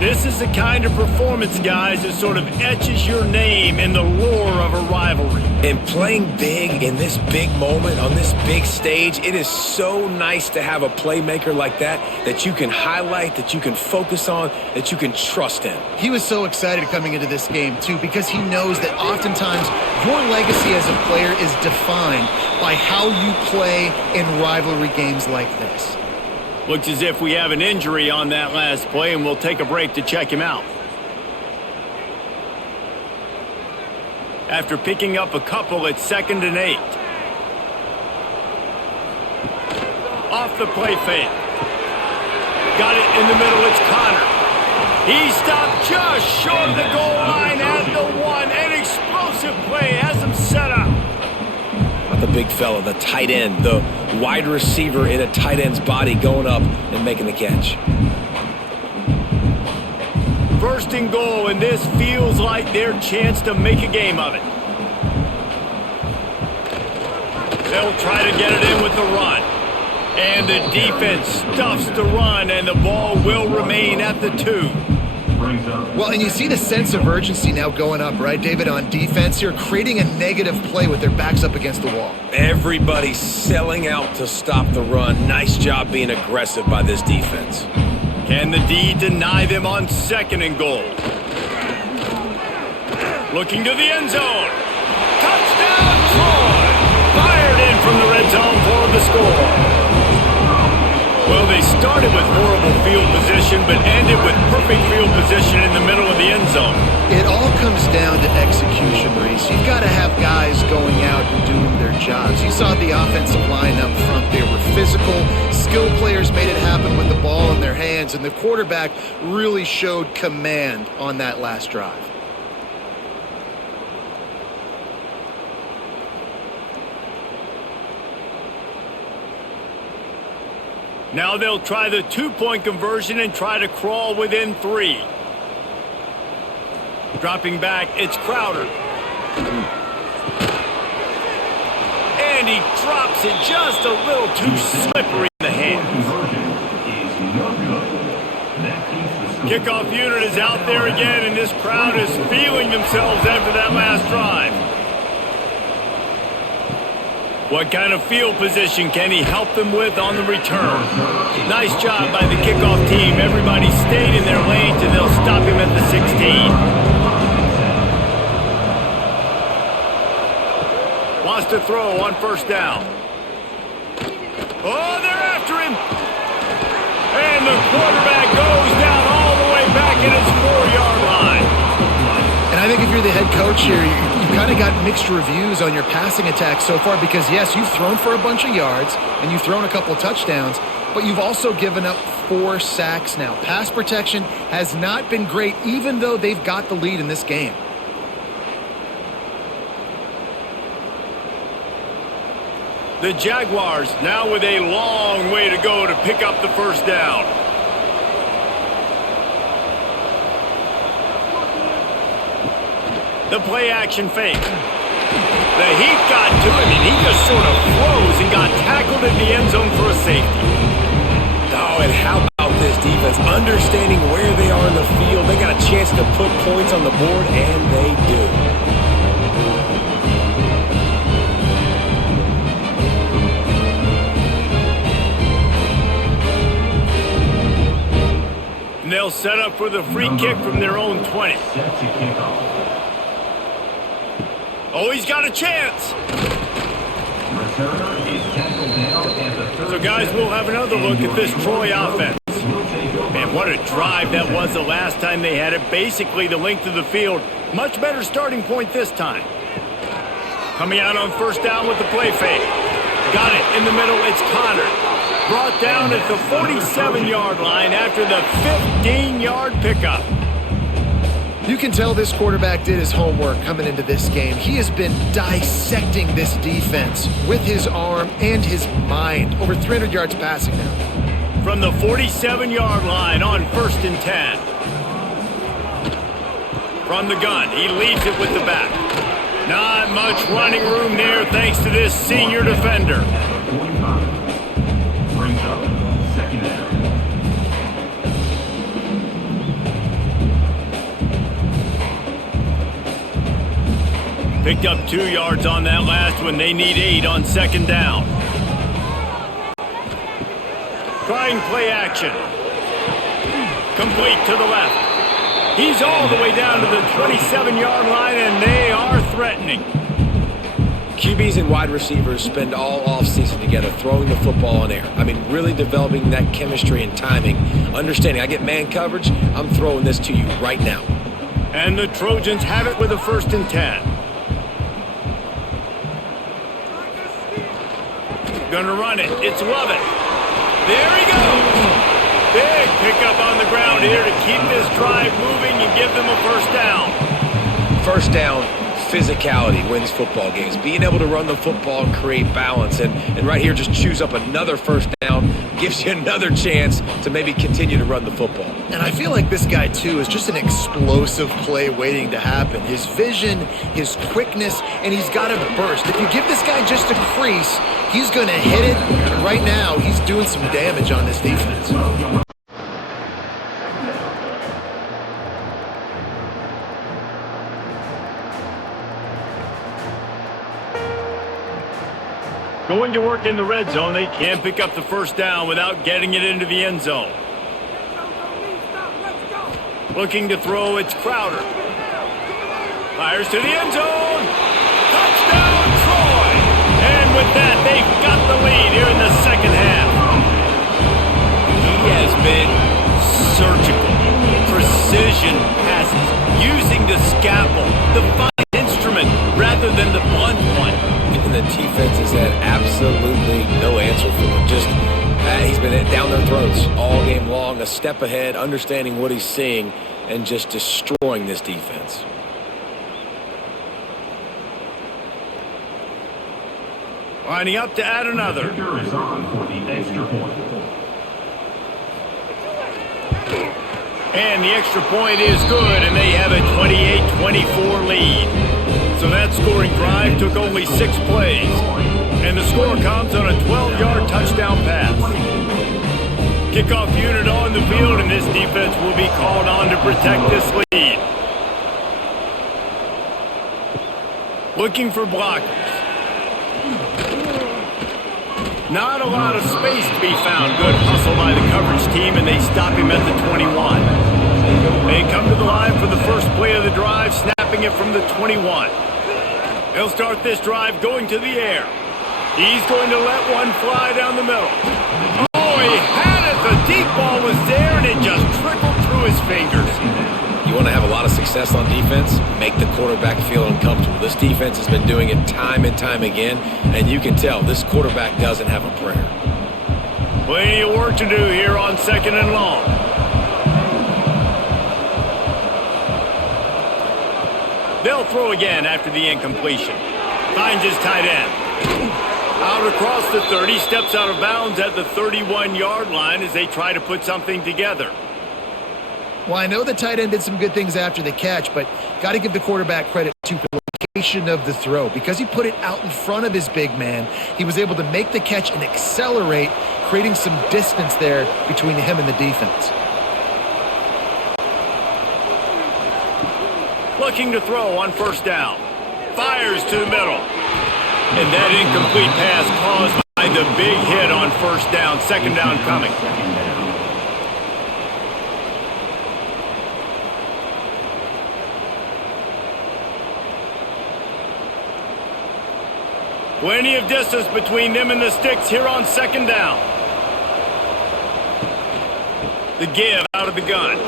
This is the kind of performance, guys, that sort of etches your name in the lore of a rivalry. And playing big in this big moment, on this big stage, it is so nice to have a playmaker like that you can highlight, that you can focus on, that you can trust in. He was so excited coming into this game, too, because he knows that oftentimes your legacy as a player is defined by how you play in rivalry games like this. Looks as if we have an injury on that last play, and we'll take a break to check him out. After picking up a couple at 2nd and 8. Off the play fake. Got it in the middle, it's Connor. He stopped just short of the goal line at the 1. An explosive play has about the big fella, the tight end, the wide receiver in a tight end's body going up and making the catch. First and goal, and this feels like their chance to make a game of it. They'll try to get it in with the run. And the defense stuffs the run, and the ball will remain at the 2. Well, and you see the sense of urgency now going up, right, David, on defense here, creating a negative play with their backs up against the wall. Everybody's selling out to stop the run. Nice job being aggressive by this defense. Can the D deny them on second and goal? Looking to the end zone. Touchdown, Troy! Fired in from the red zone for the score. Well, they started with horrible field position, but ended with perfect field position in the middle of the end zone. It all comes down to execution, Reese. You've got to have guys going out and doing their jobs. You saw the offensive line up front. They were physical. Skilled players made it happen with the ball in their hands, and the quarterback really showed command on that last drive. Now they'll try the 2-point conversion and try to crawl within 3. Dropping back, it's Crowder. And he drops it just a little too slippery in the hands. Kickoff unit is out there again, and this crowd is feeling themselves after that last drive. What kind of field position can he help them with on the return? Nice job by the kickoff team. Everybody stayed in their lanes, and they'll stop him at the 16. Wants to throw on first down. Oh, they're after him. And the quarterback goes down all the way back at his 4-yard line. And I think if you're the head coach here, you've kind of got mixed reviews on your passing attack so far because, yes, you've thrown for a bunch of yards and you've thrown a couple of touchdowns, but you've also given up 4 sacks now. Pass protection has not been great, even though they've got the lead in this game. The Jaguars now with a long way to go to pick up the first down. The play action fake. The heat got to him, and he just sort of froze and got tackled in the end zone for a safety. Oh, and how about this defense? Understanding where they are in the field. They got a chance to put points on the board, and they do. And they'll set up for the free kick from their own 20. Set to kick off. Oh, he's got a chance. Returner is tackled down at the 30. So, guys, we'll have another look at this Troy offense. Man, what a drive that was the last time they had it. Basically the length of the field. Much better starting point this time. Coming out on first down with the play fake. Got it in the middle. It's Connor. Brought down at the 47-yard line after the 15-yard pickup. You can tell this quarterback did his homework coming into this game. He has been dissecting this defense with his arm and his mind. Over 300 yards passing now. From the 47-yard line on first and 10. From the gun, he leaves it with the back. Not much running room there thanks to this senior defender. 45. Brings up second down. Picked up 2 yards on that last one. They need 8 on second down. Trying play action. Complete to the left. He's all the way down to the 27-yard line, and they are threatening. QBs and wide receivers spend all offseason together throwing the football in air. I mean, really developing that chemistry and timing. Understanding, I get man coverage, I'm throwing this to you right now. And the Trojans have it with a first and 10. Gonna run it. It's Lovett. There he goes. Big pickup on the ground here to keep this drive moving and give them a first down. First down, physicality wins football games. Being able to run the football and create balance. And right here, just choose up another first down, gives you another chance to maybe continue to run the football. And I feel like this guy, too, is just an explosive play waiting to happen. His vision, his quickness, and he's got a burst. If you give this guy just a crease, he's going to hit it. And right now, he's doing some damage on this defense. Going to work in the red zone. They can't pick up the first down without getting it into the end zone. Looking to throw, it's Crowder. Fires to the end zone. Touchdown, Troy! And with that, they've got the lead here in the second half. He has been surgical. Precision passes. Using the scalpel, the fine instrument, rather than the blunt one. And the defense has had absolutely no answer for it. Just, he's been down their throats all game long, a step ahead, understanding what he's seeing, and just destroying this defense. Lining up to add another. Kicker is on for the extra point. And the extra point is good, and they have a 28-24 lead. So that scoring drive took only 6 plays. And the score comes on a 12-yard touchdown pass. Kickoff unit on the field, and this defense will be called on to protect this lead. Looking for blockers. Not a lot of space to be found. Good hustle by the coverage team, and they stop him at the 21. They come to the line for the first play of the drive, snapping it from the 21. They'll start this drive going to the air. He's going to let one fly down the middle. Oh, he had it. The deep ball was there, and it just trickled through his fingers. You want to have a lot of success on defense? Make the quarterback feel uncomfortable. This defense has been doing it time and time again, and you can tell this quarterback doesn't have a prayer. Plenty of work to do here on 2nd and long. They'll throw again after the incompletion. Finds his tight end. Out across the 30, steps out of bounds at the 31-yard line as they try to put something together. Well, I know the tight end did some good things after the catch, but got to give the quarterback credit to the location of the throw. Because he put it out in front of his big man, he was able to make the catch and accelerate, creating some distance there between him and the defense. Looking to throw on first down. Fires to the middle. And that incomplete pass caused by the big hit on first down. 2nd down coming. Plenty of distance between them and the sticks here on 2nd down. The give out of the gun.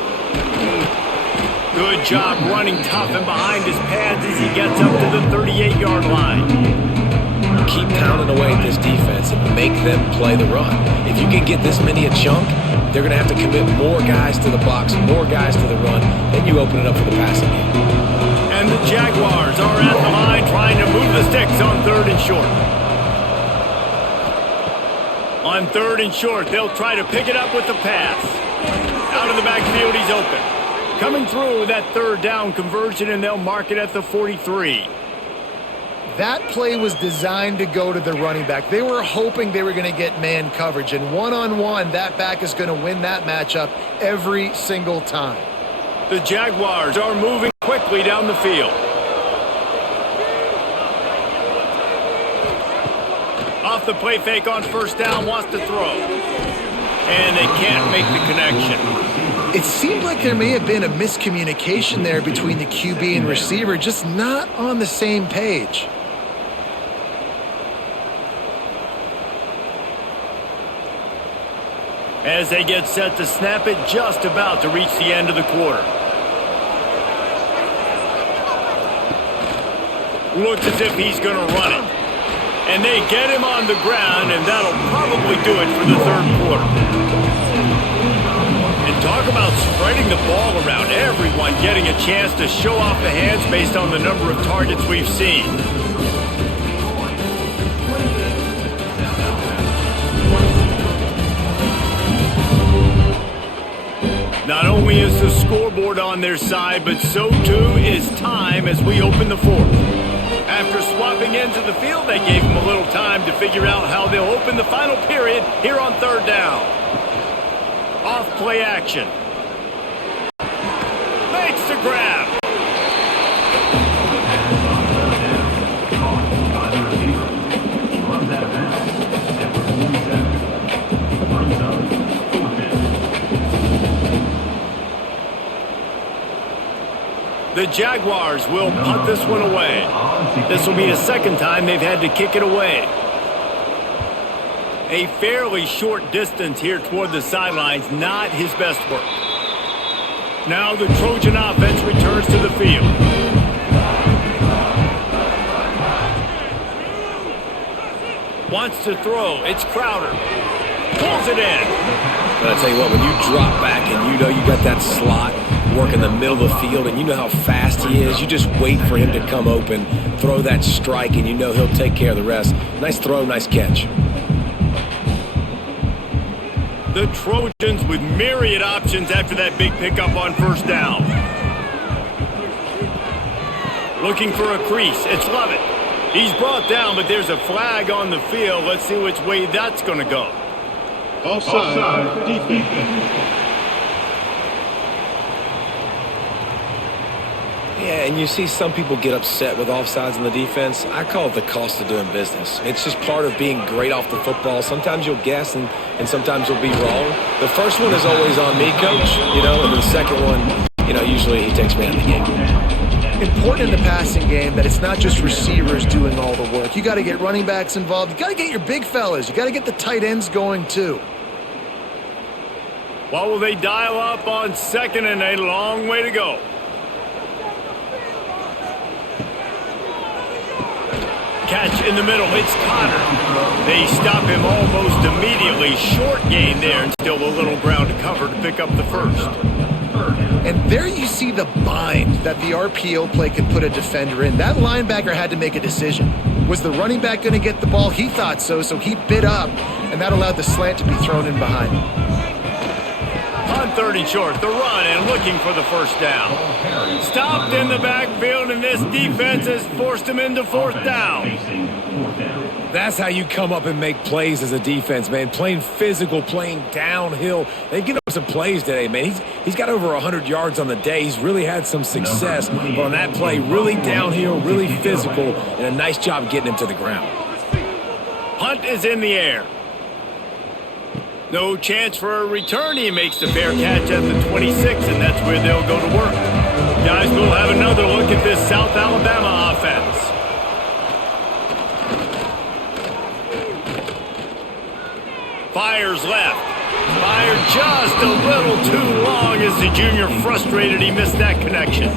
Good job running tough and behind his pads as he gets up to the 38-yard line. Keep pounding away at this defense and make them play the run. If you can get this many a chunk, they're going to have to commit more guys to the box, more guys to the run. Then you open it up for the passing game. And the Jaguars are at the line trying to move the sticks on 3rd and short. On 3rd and short, they'll try to pick it up with the pass. Out of the backfield, he's open. Coming through with that 3rd down conversion, and they'll mark it at the 43. That play was designed to go to the running back. They were hoping they were going to get man coverage, and one-on-one, that back is going to win that matchup every single time. The Jaguars are moving quickly down the field. Off the play fake on first down, wants to throw. And they can't make the connection. It seemed like there may have been a miscommunication there between the QB and receiver, just not on the same page. As they get set to snap it, just about to reach the end of the quarter. Looks as if he's going to run it. And they get him on the ground, and that'll probably do it for the 3rd quarter. And talk Talk about spreading the ball around. Everyone getting a chance to show off the hands based on the number of targets we've seen. Not only is the scoreboard on their side, but so too is time as we open the fourth. After swapping ends of the field, they gave them a little time to figure out how they'll open the final period here on third down. Off play action. Makes the grab. The Jaguars will punt this one away. This will be the second time they've had to kick it away. A fairly short distance here toward the sidelines, not his best work. Now the Trojan offense returns to the field. Wants to throw. It's Crowder. Pulls it in. But I tell you what, when you drop back and you know you got that slot work in the middle of the field and you know how fast he is, you just wait for him to come open, throw that strike, and you know he'll take care of the rest. Nice throw, nice catch. The Trojans with myriad options after that big pickup on first down. Looking for a crease. It's Lovett. He's brought down, but there's a flag on the field. Let's see which way that's going to go. Offside, defense. Yeah, and you see some people get upset with offsides in the defense. I call it the cost of doing business. It's just part of being great off the football. Sometimes you'll guess and sometimes you'll be wrong. The first one is always on me, coach, and then the second one, usually he takes me out of the game. Important in the passing game that it's not just receivers doing all the work. You got to get running backs involved. You got to get your big fellas. You got to get the tight ends going too. What will they dial up on second and a long way to go? Catch in the middle. It's Connor. They stop him almost immediately. Short gain there and still a little ground to cover to pick up the first. And there you see the bind that the RPO play can put a defender in. That linebacker had to make a decision. Was the running back going to get the ball? He thought so he bid up, and that allowed the slant to be thrown in behind him. On 30 short, the run and looking for the first down. Stopped in the backfield, and this defense has forced him into fourth down. That's how you come up and make plays as a defense, man. Playing physical, playing downhill. They get up some plays today, man. He's got over 100 yards on the day. He's really had some success. But on that play, really downhill, really physical, and a nice job getting him to the ground. Punt is in the air. No chance for a return. He makes the fair catch at the 26, and that's where they'll go to work. Guys, we'll have another look at this South Alabama offense. Fires left. Fired just a little too long as the junior frustrated he missed that connection.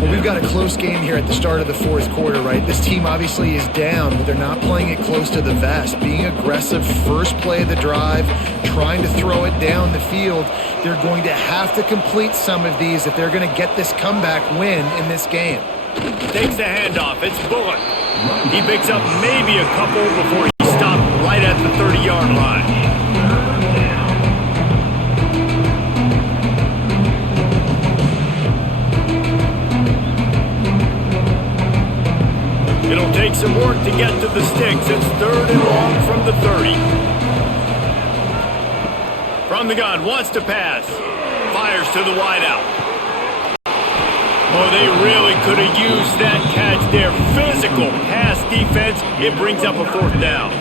Well, we've got a close game here at the start of the fourth quarter, right? This team obviously is down, but they're not playing it close to the vest. Being aggressive, first play of the drive, trying to throw it down the field. They're going to have to complete some of these if they're going to get this comeback win in this game. Takes the handoff. It's Bullock. He picks up maybe a couple before he stopped right at the 30-yard line. It'll take some work to get to the sticks. It's third and long from the 30. From the gun, wants to pass. Fires to the wideout. Oh, they really could have used that catch there. Physical pass defense. It brings up a fourth down.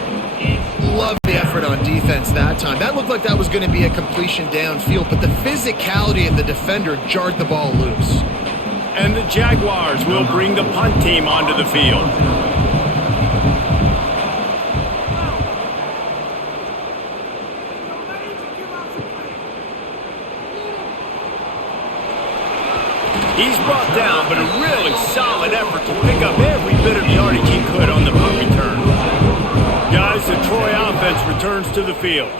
Love the effort on defense that time. That looked like that was going to be a completion downfield, but the physicality of the defender jarred the ball loose. And the Jaguars will bring the punt team onto the field. He's brought down, but a really solid effort to pick up every bit of yardage he could on the punt return. Guys, the Troy offense returns to the field.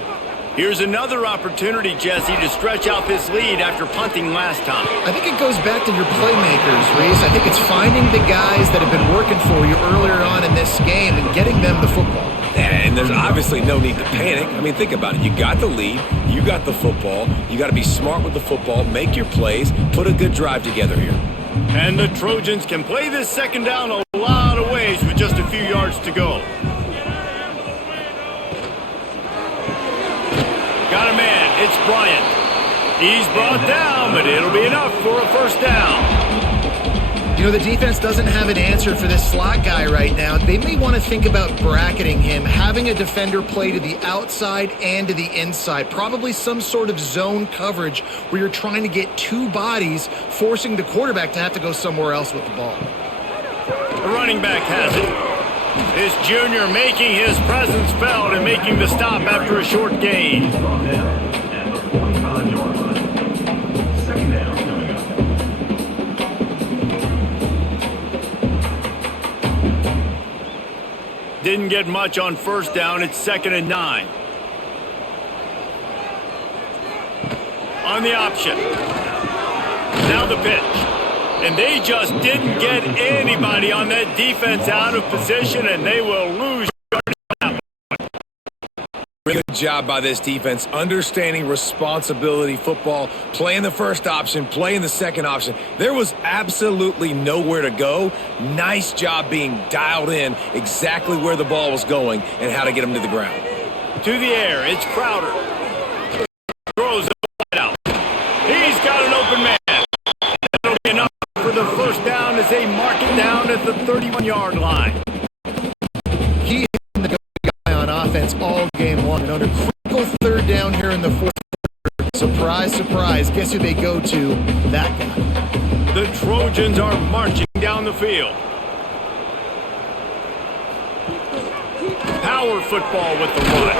Here's another opportunity, Jesse, to stretch out this lead after punting last time. I think it goes back to your playmakers, Reese. I think it's finding the guys that have been working for you earlier on in this game and getting them the football. And there's obviously no need to panic. I mean, think about it. You got the lead. You got the football. You got to be smart with the football, make your plays, put a good drive together here. And the Trojans can play this second down a lot of ways with just a few yards to go. Got a man. It's Bryant. He's brought down, but it'll be enough for a first down. You know, the defense doesn't have an answer for this slot guy right now. They may want to think about bracketing him, having a defender play to the outside and to the inside. Probably some sort of zone coverage where you're trying to get two bodies, forcing the quarterback to have to go somewhere else with the ball. The running back has it. This junior making his presence felt and making the stop after a short gain. Didn't get much on first down. It's 2nd and 9. On the option. Now the pitch. And they just didn't get anybody on that defense out of position, and they will lose. Really good job by this defense, understanding responsibility football, playing the first option, playing the second option. There was absolutely nowhere to go. Nice job being dialed in exactly where the ball was going and how to get him to the ground. To the air, it's Crowder. Throws it wide out. He's got an open man. That'll be enough for the first down as they mark it down at the 31-yard line. He and the guy on offense all game long, and under critical third down here in the fourth quarter. Surprise, surprise. Guess who they go to? That guy. The Trojans are marching down the field. Power football with the run.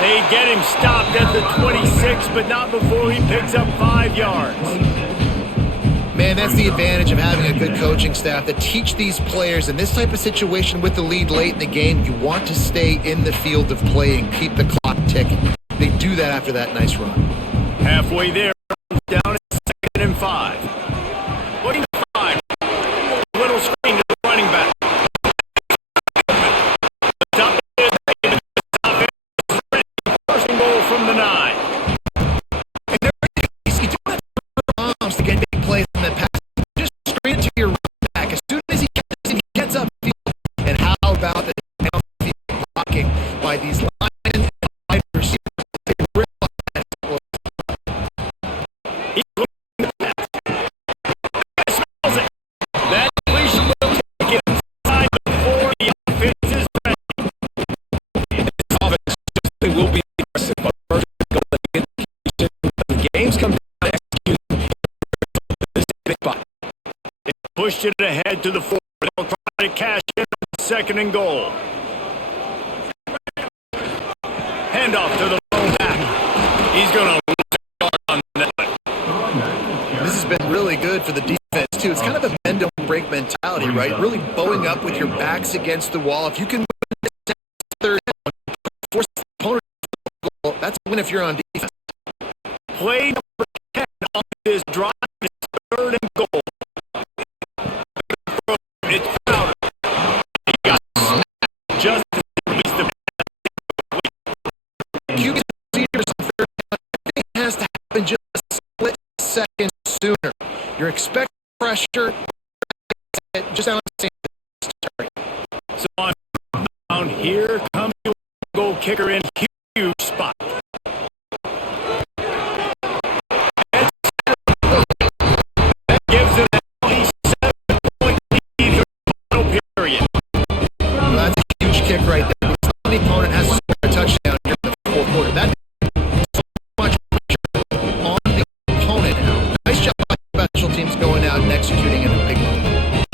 They get him stopped at the 26, but not before he picks up 5 yards. Man, that's the advantage of having a good coaching staff that teach these players in this type of situation with the lead late in the game. You want to stay in the field of play and keep the clock ticking. They do that after that nice run. Halfway there, down at 2nd and 5. Looking to find. Little screen to the running back. The top is David. First and goal from the 9. And they're easy. You don't have bombs to get big plays in the pass. Just straight to your running back. As soon as he gets up field. And how about the downfield blocking by these linemen and wide receivers? They realize He's looking to pass. Smells it. That completion will take it inside before the offense is ready. This offense just will be aggressive. But first, the games come down to executing this big spot. They pushed it ahead to the 4. They'll try to cash in on 2nd and goal. Handoff to the lone back. He's going to lose on that one. This has been really good for the defense, too. It's kind of a bend-don't-break mentality, right? Really bowing up with your backs against the wall. If you can win this third down, force the opponent to goal, that's a win if you're on defense. Play number 10 on this drive is 3rd and goal. It's Crowder. He got smacked just as he released the QB receivers on third down. It has to happen just a split second sooner. You're expecting pressure just down the same. So on down here comes the goal kicker in huge spot. That gives it at least 7-point lead in the final period. Well, that's a huge kick right there. The opponent has to score a touchdown here in the fourth quarter. That so much pressure on the opponent now. Nice job by special teams going out and executing in a big moment.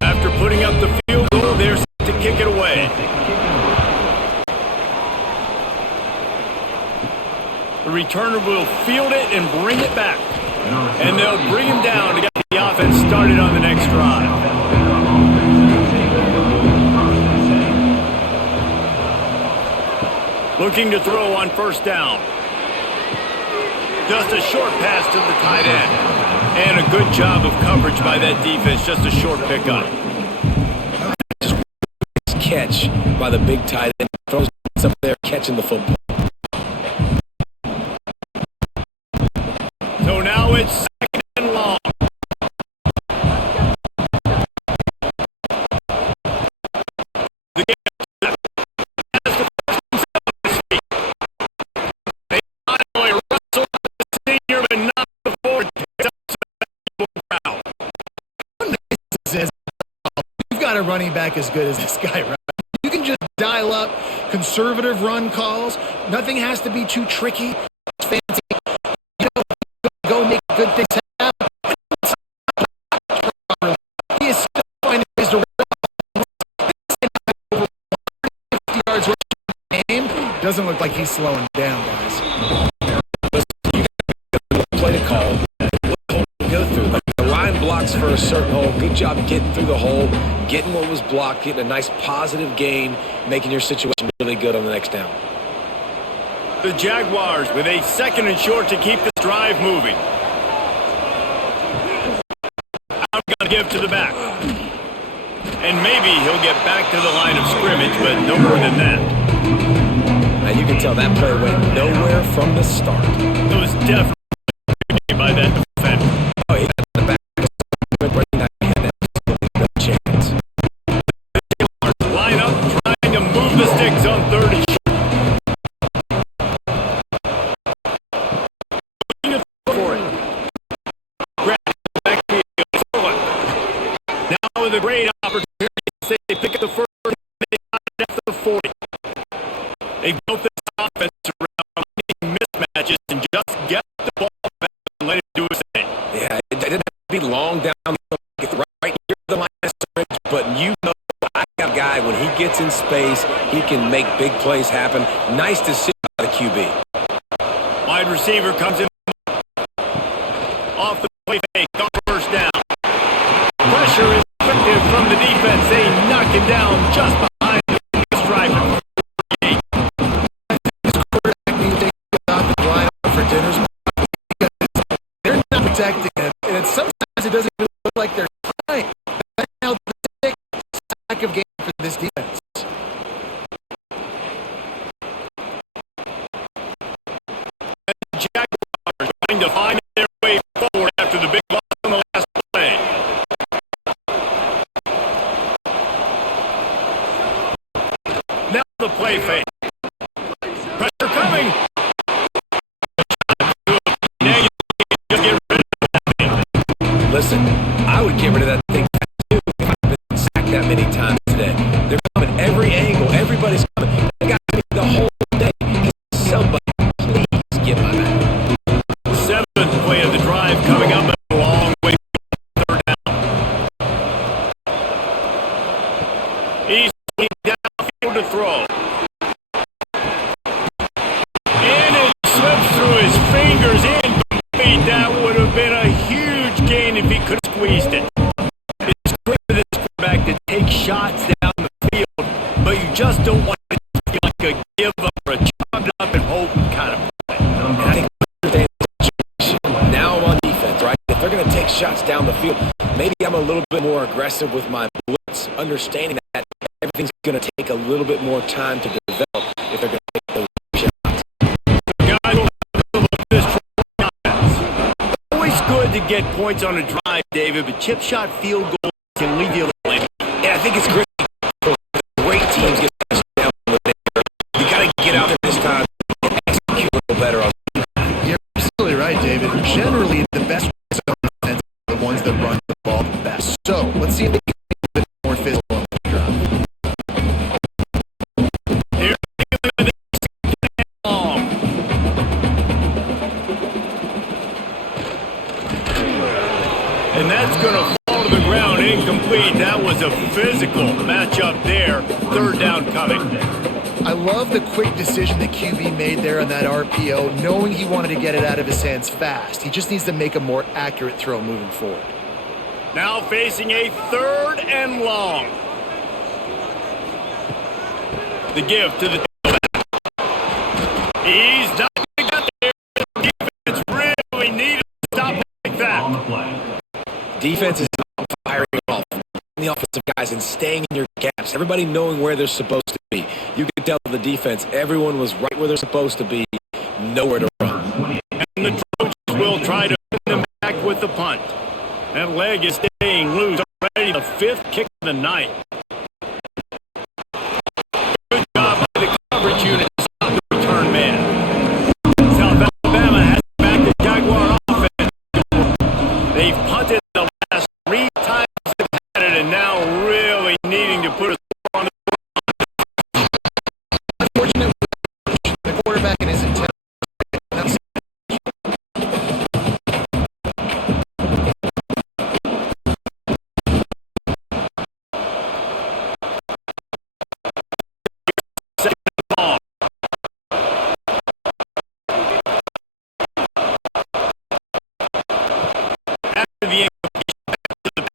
After putting up the field goal, they're set to kick it away. The returner will field it and bring it back. And they'll bring him down to get the offense started on the next drive. Looking to throw on first down. Just a short pass to the tight end. And a good job of coverage by that defense. Just a short pickup. Catch by the big tight end. Throws up there catching the football. So now it's second and long. The game has the first and 7 feet. They finally wrestle the senior, but not before it gets up to the crowd. You've got a running back as good as this guy, right? You can just dial up conservative run calls. Nothing has to be too tricky. It's fancy. You know, go make good things happen. He is still finding ways to run over 50 yards rushing game. Doesn't look like he's slowing down, guys. Play to call. Go through. Like the line blocks for a certain hole. Good job getting through the hole, getting what was blocked, getting a nice positive gain, making your situation really good on the next down. The Jaguars with a second and short to keep this drive moving. I'm going to give to the back. And maybe he'll get back to the line of scrimmage, but no more than that. And you can tell that play went nowhere from the start. It was definitely by that defender. Oh, he got the back. No chance. Line up, trying to move the sticks on third and short. For it. Now with a great opportunity, they pick up the first. They got it at the 40. They built this offense around mismatches and just get the ball back and let it do its thing. Yeah, it didn't have to be long down right near the line of scrimmage, but you know I got a guy, when he gets in space, he can make big plays happen. Nice to see by the QB. Wide receiver comes in off the play fake, on first down. Pressure is effective from the defense. They knock it down just behind the stripe. They're not protecting it, and sometimes it doesn't even look like they're trying. That's now the sack of game for this defense. And the Jaguars trying to find their way forward after the big loss on the last play. Now the play fake. Pressure coming. Listen, I would get rid of that thing too if I've been sacked that many times today. They're coming every angle. Everybody's coming. They got me the whole day. Somebody, please get my back. Seventh play of the drive coming up a long way from third down. He's downfield to throw. And it slips through his fingers in. That would have been a huge gain if he could have squeezed it. It's great for this quarterback to take shots down the field, but you just don't want it to feel like a give up or a chop it up and hope kind of play. And I think now I'm on defense, right? If they're going to take shots down the field, maybe I'm a little bit more aggressive with my blitz, understanding that everything's going to take a little bit more time to develop if they're going to take those shots. The guys will have this good to get points on a drive, David, but chip shot field goals can leave you a little. Yeah, I think it's great for great teams get down with it. You got to get out there this time and execute a little better. You're absolutely right, David. Generally, the best offense are the ones that run the ball the best. So let's see if they can be a bit more physical on the drive. And that's going to fall to the ground incomplete. That was a physical matchup there. Third down coming. I love the quick decision that QB made there on that RPO, knowing he wanted to get it out of his hands fast. He just needs to make a more accurate throw moving forward. Now facing a third and long. The give to the back. defense is about firing off, the offensive guys, and staying in your gaps. Everybody knowing where they're supposed to be. You can tell the defense, everyone was right where they're supposed to be, nowhere to run. And the Trojans will try to put them back with the punt. That leg is staying loose. Already the 5th kick of the night. Good job by the coverage unit to stop the return man. South Alabama has back the Jaguar offense. They've punted the last 3 times they've had it, and now really needing to put a score on the board. Unfortunately, the quarterback and his intent.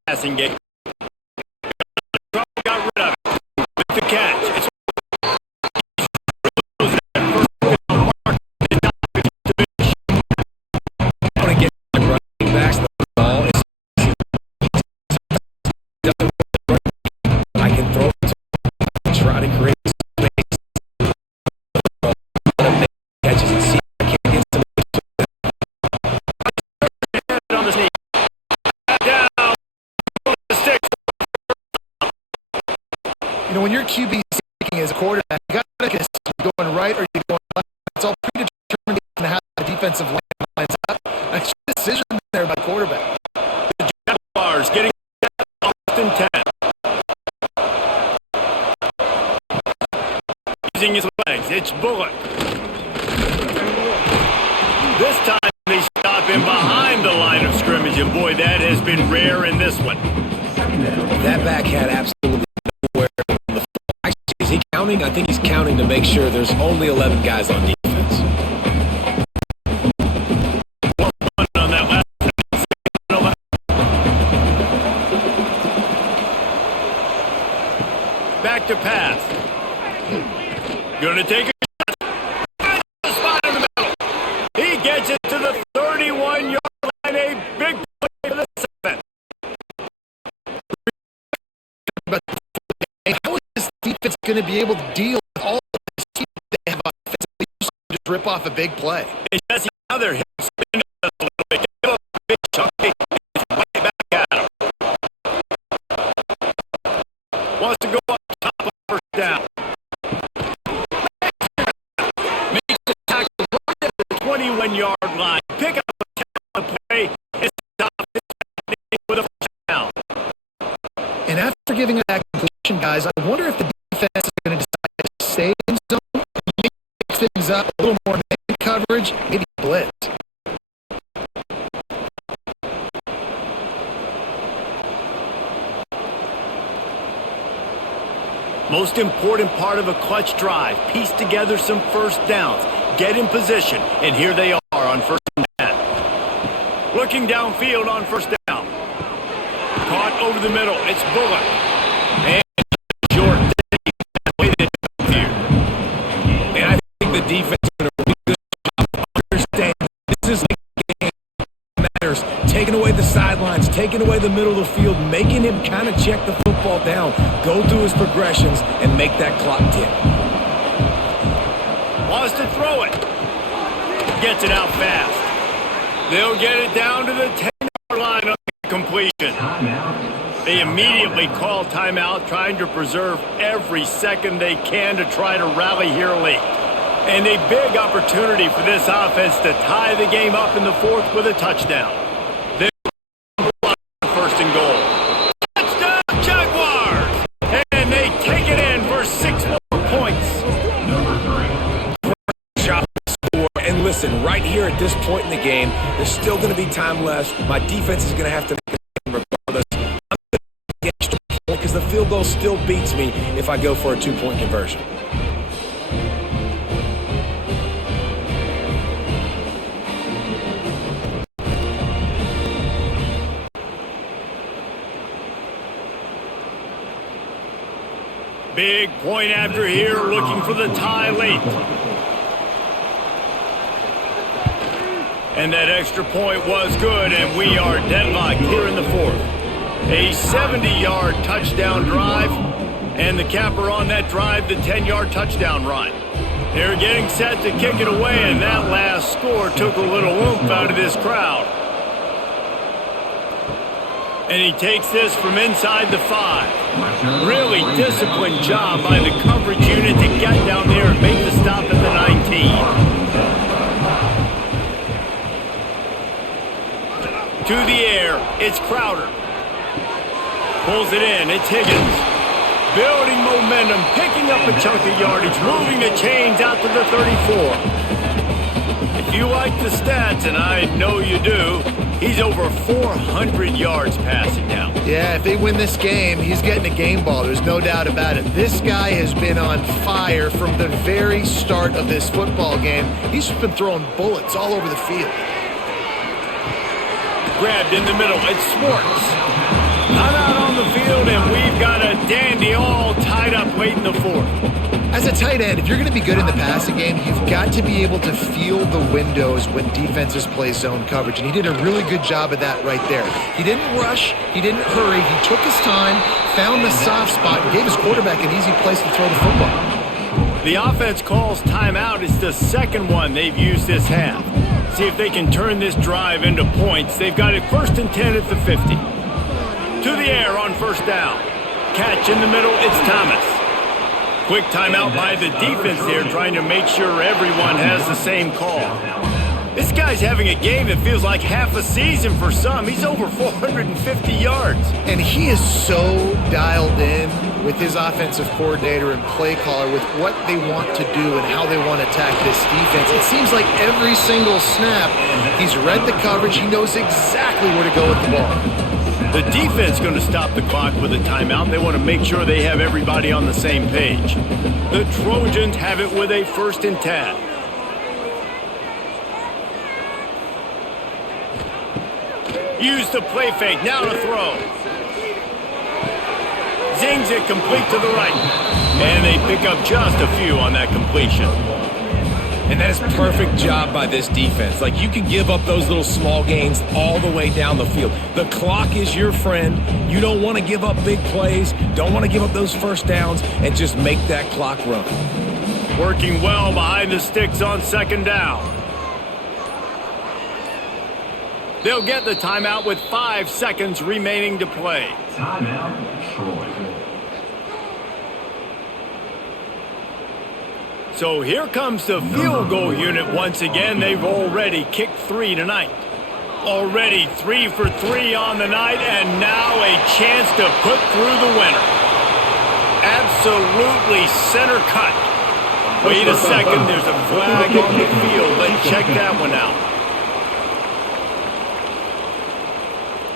Passing game. Got rid of it with the catch. It's want to get running backs the ball. I can throw it to try to create space. Make catches and see. I can't get some on the sneak. Down. You know, when your QB speaking as a quarterback, you got to guess you're going right or you're going left. It's all predetermined on how the defensive line lines up. It's a decision there by quarterback. The Jaguars getting Austin 10. Using his legs, it's Bullock. This time they stop him behind the line of scrimmage, and boy, that has been rare in this one. That back had absolutely nowhere. Is he counting? I think he's counting to make sure there's only 11 guys on defense. On that last back to pass. Gonna take a shot. The spot in the middle. He gets it to the 31-yard line. A big play for the 7th. But how is this defense going to be able to deal with all of this team they have offensively? Just rip off a big play. It's just the other hit. Spin a little bit. Give up a big chunk. It's way back at him. Wants to go up top of first down. Makes the tackle right at the 21-yard line. Pick up a play. It's top with a first down. And after giving that conclusion, guys, I wonder if the defense is going to decide to stay in zone, maybe mix things up, a little more man coverage, maybe blitz. Most important part of a clutch drive, piece together some first downs, get in position, and here they are on first and 10. Looking downfield on first down. Caught over the middle, it's Bullock. And short way they do here. And I think the defense is going to really good job understand this is the game that matters. Taking away the sidelines, taking away the middle of the field, making him kind of check the football down, go through his progressions, and make that clock tick. Wants to throw it. Gets it out fast. They'll get it down to the 10-yard line on the completion. They immediately call timeout, trying to preserve every second they can to try to rally here late. And a big opportunity for this offense to tie the game up in the 4th with a touchdown. They're first and goal. Touchdown, Jaguars! And they take it in for 6 more points. Shot score. And listen, right here at this point in the game, there's still going to be time left. My defense is going to have to make a game regardless. I'm going to get extra point because the field goal still beats me if I go for a 2-point conversion. Big point after here, looking for the tie late. And that extra point was good, and we are deadlocked here in the 4th. A 70-yard touchdown drive, and the capper on that drive, the 10-yard touchdown run. They're getting set to kick it away, and that last score took a little oomph out of this crowd. And he takes this from inside the 5. Really disciplined job by the coverage unit to get down there and make the stop at the 19. To the air, it's Crowder. Pulls it in, it's Higgins. Building momentum, picking up a chunk of yardage, moving the chains out to the 34. If you like the stats, and I know you do, he's over 400 yards passing now. Yeah, if they win this game, he's getting a game ball. There's no doubt about it. This guy has been on fire from the very start of this football game. He's been throwing bullets all over the field. Grabbed in the middle, it's Swartz. Not out on the field, and we've got a dandy all tied up late in the 4th. As a tight end, if you're going to be good in the passing game, you've got to be able to feel the windows when defenses play zone coverage, and he did a really good job of that right there. He didn't rush, he didn't hurry, he took his time, found the soft spot, and gave his quarterback an easy place to throw the football. The offense calls timeout. It's the second one they've used this half. See if they can turn this drive into points. They've got it 1st and 10 at the 50. To the air on 1st down. Catch in the middle, it's Thomas. Quick timeout by the defense there, trying to make sure everyone has the same call. This guy's having a game that feels like half a season for some. He's over 450 yards. And he is so dialed in with his offensive coordinator and play caller with what they want to do and how they want to attack this defense. It seems like every single snap, he's read the coverage. He knows exactly where to go with the ball. The defense going to stop the clock with a timeout. They want to make sure they have everybody on the same page. The Trojans have it with a 1st and 10. Use the play fake, now to throw. Zings it complete to the right. And they pick up just a few on that completion. And that is perfect job by this defense. Like, you can give up those little small gains all the way down the field. The clock is your friend. You don't want to give up big plays, don't want to give up those 1st downs, and just make that clock run. Working well behind the sticks on 2nd down. They'll get the timeout with 5 seconds remaining to play. Timeout, Troy. So here comes the field goal unit once again. They've already kicked 3 tonight. Already 3 for 3 on the night, and now a chance to put through the winner. Absolutely center cut. Wait a second, there's a flag on the field. Let's check that one out.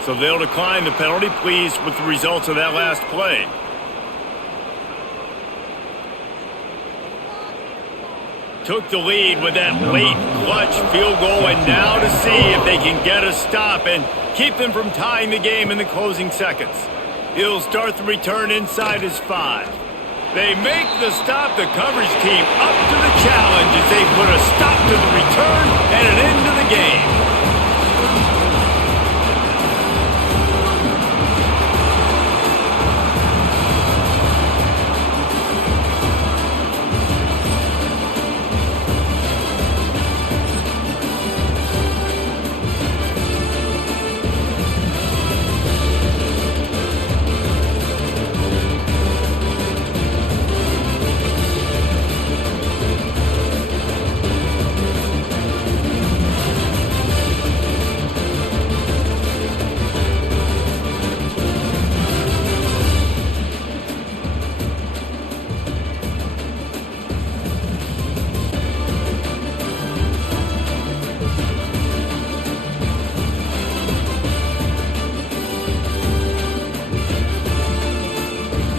So they'll decline the penalty, pleased with the results of that last play. Took the lead with that late clutch field goal, and now to see if they can get a stop and keep them from tying the game in the closing seconds. He'll start the return inside his 5. They make the stop. The coverage team up to the challenge as they put a stop to the return and an end to the game.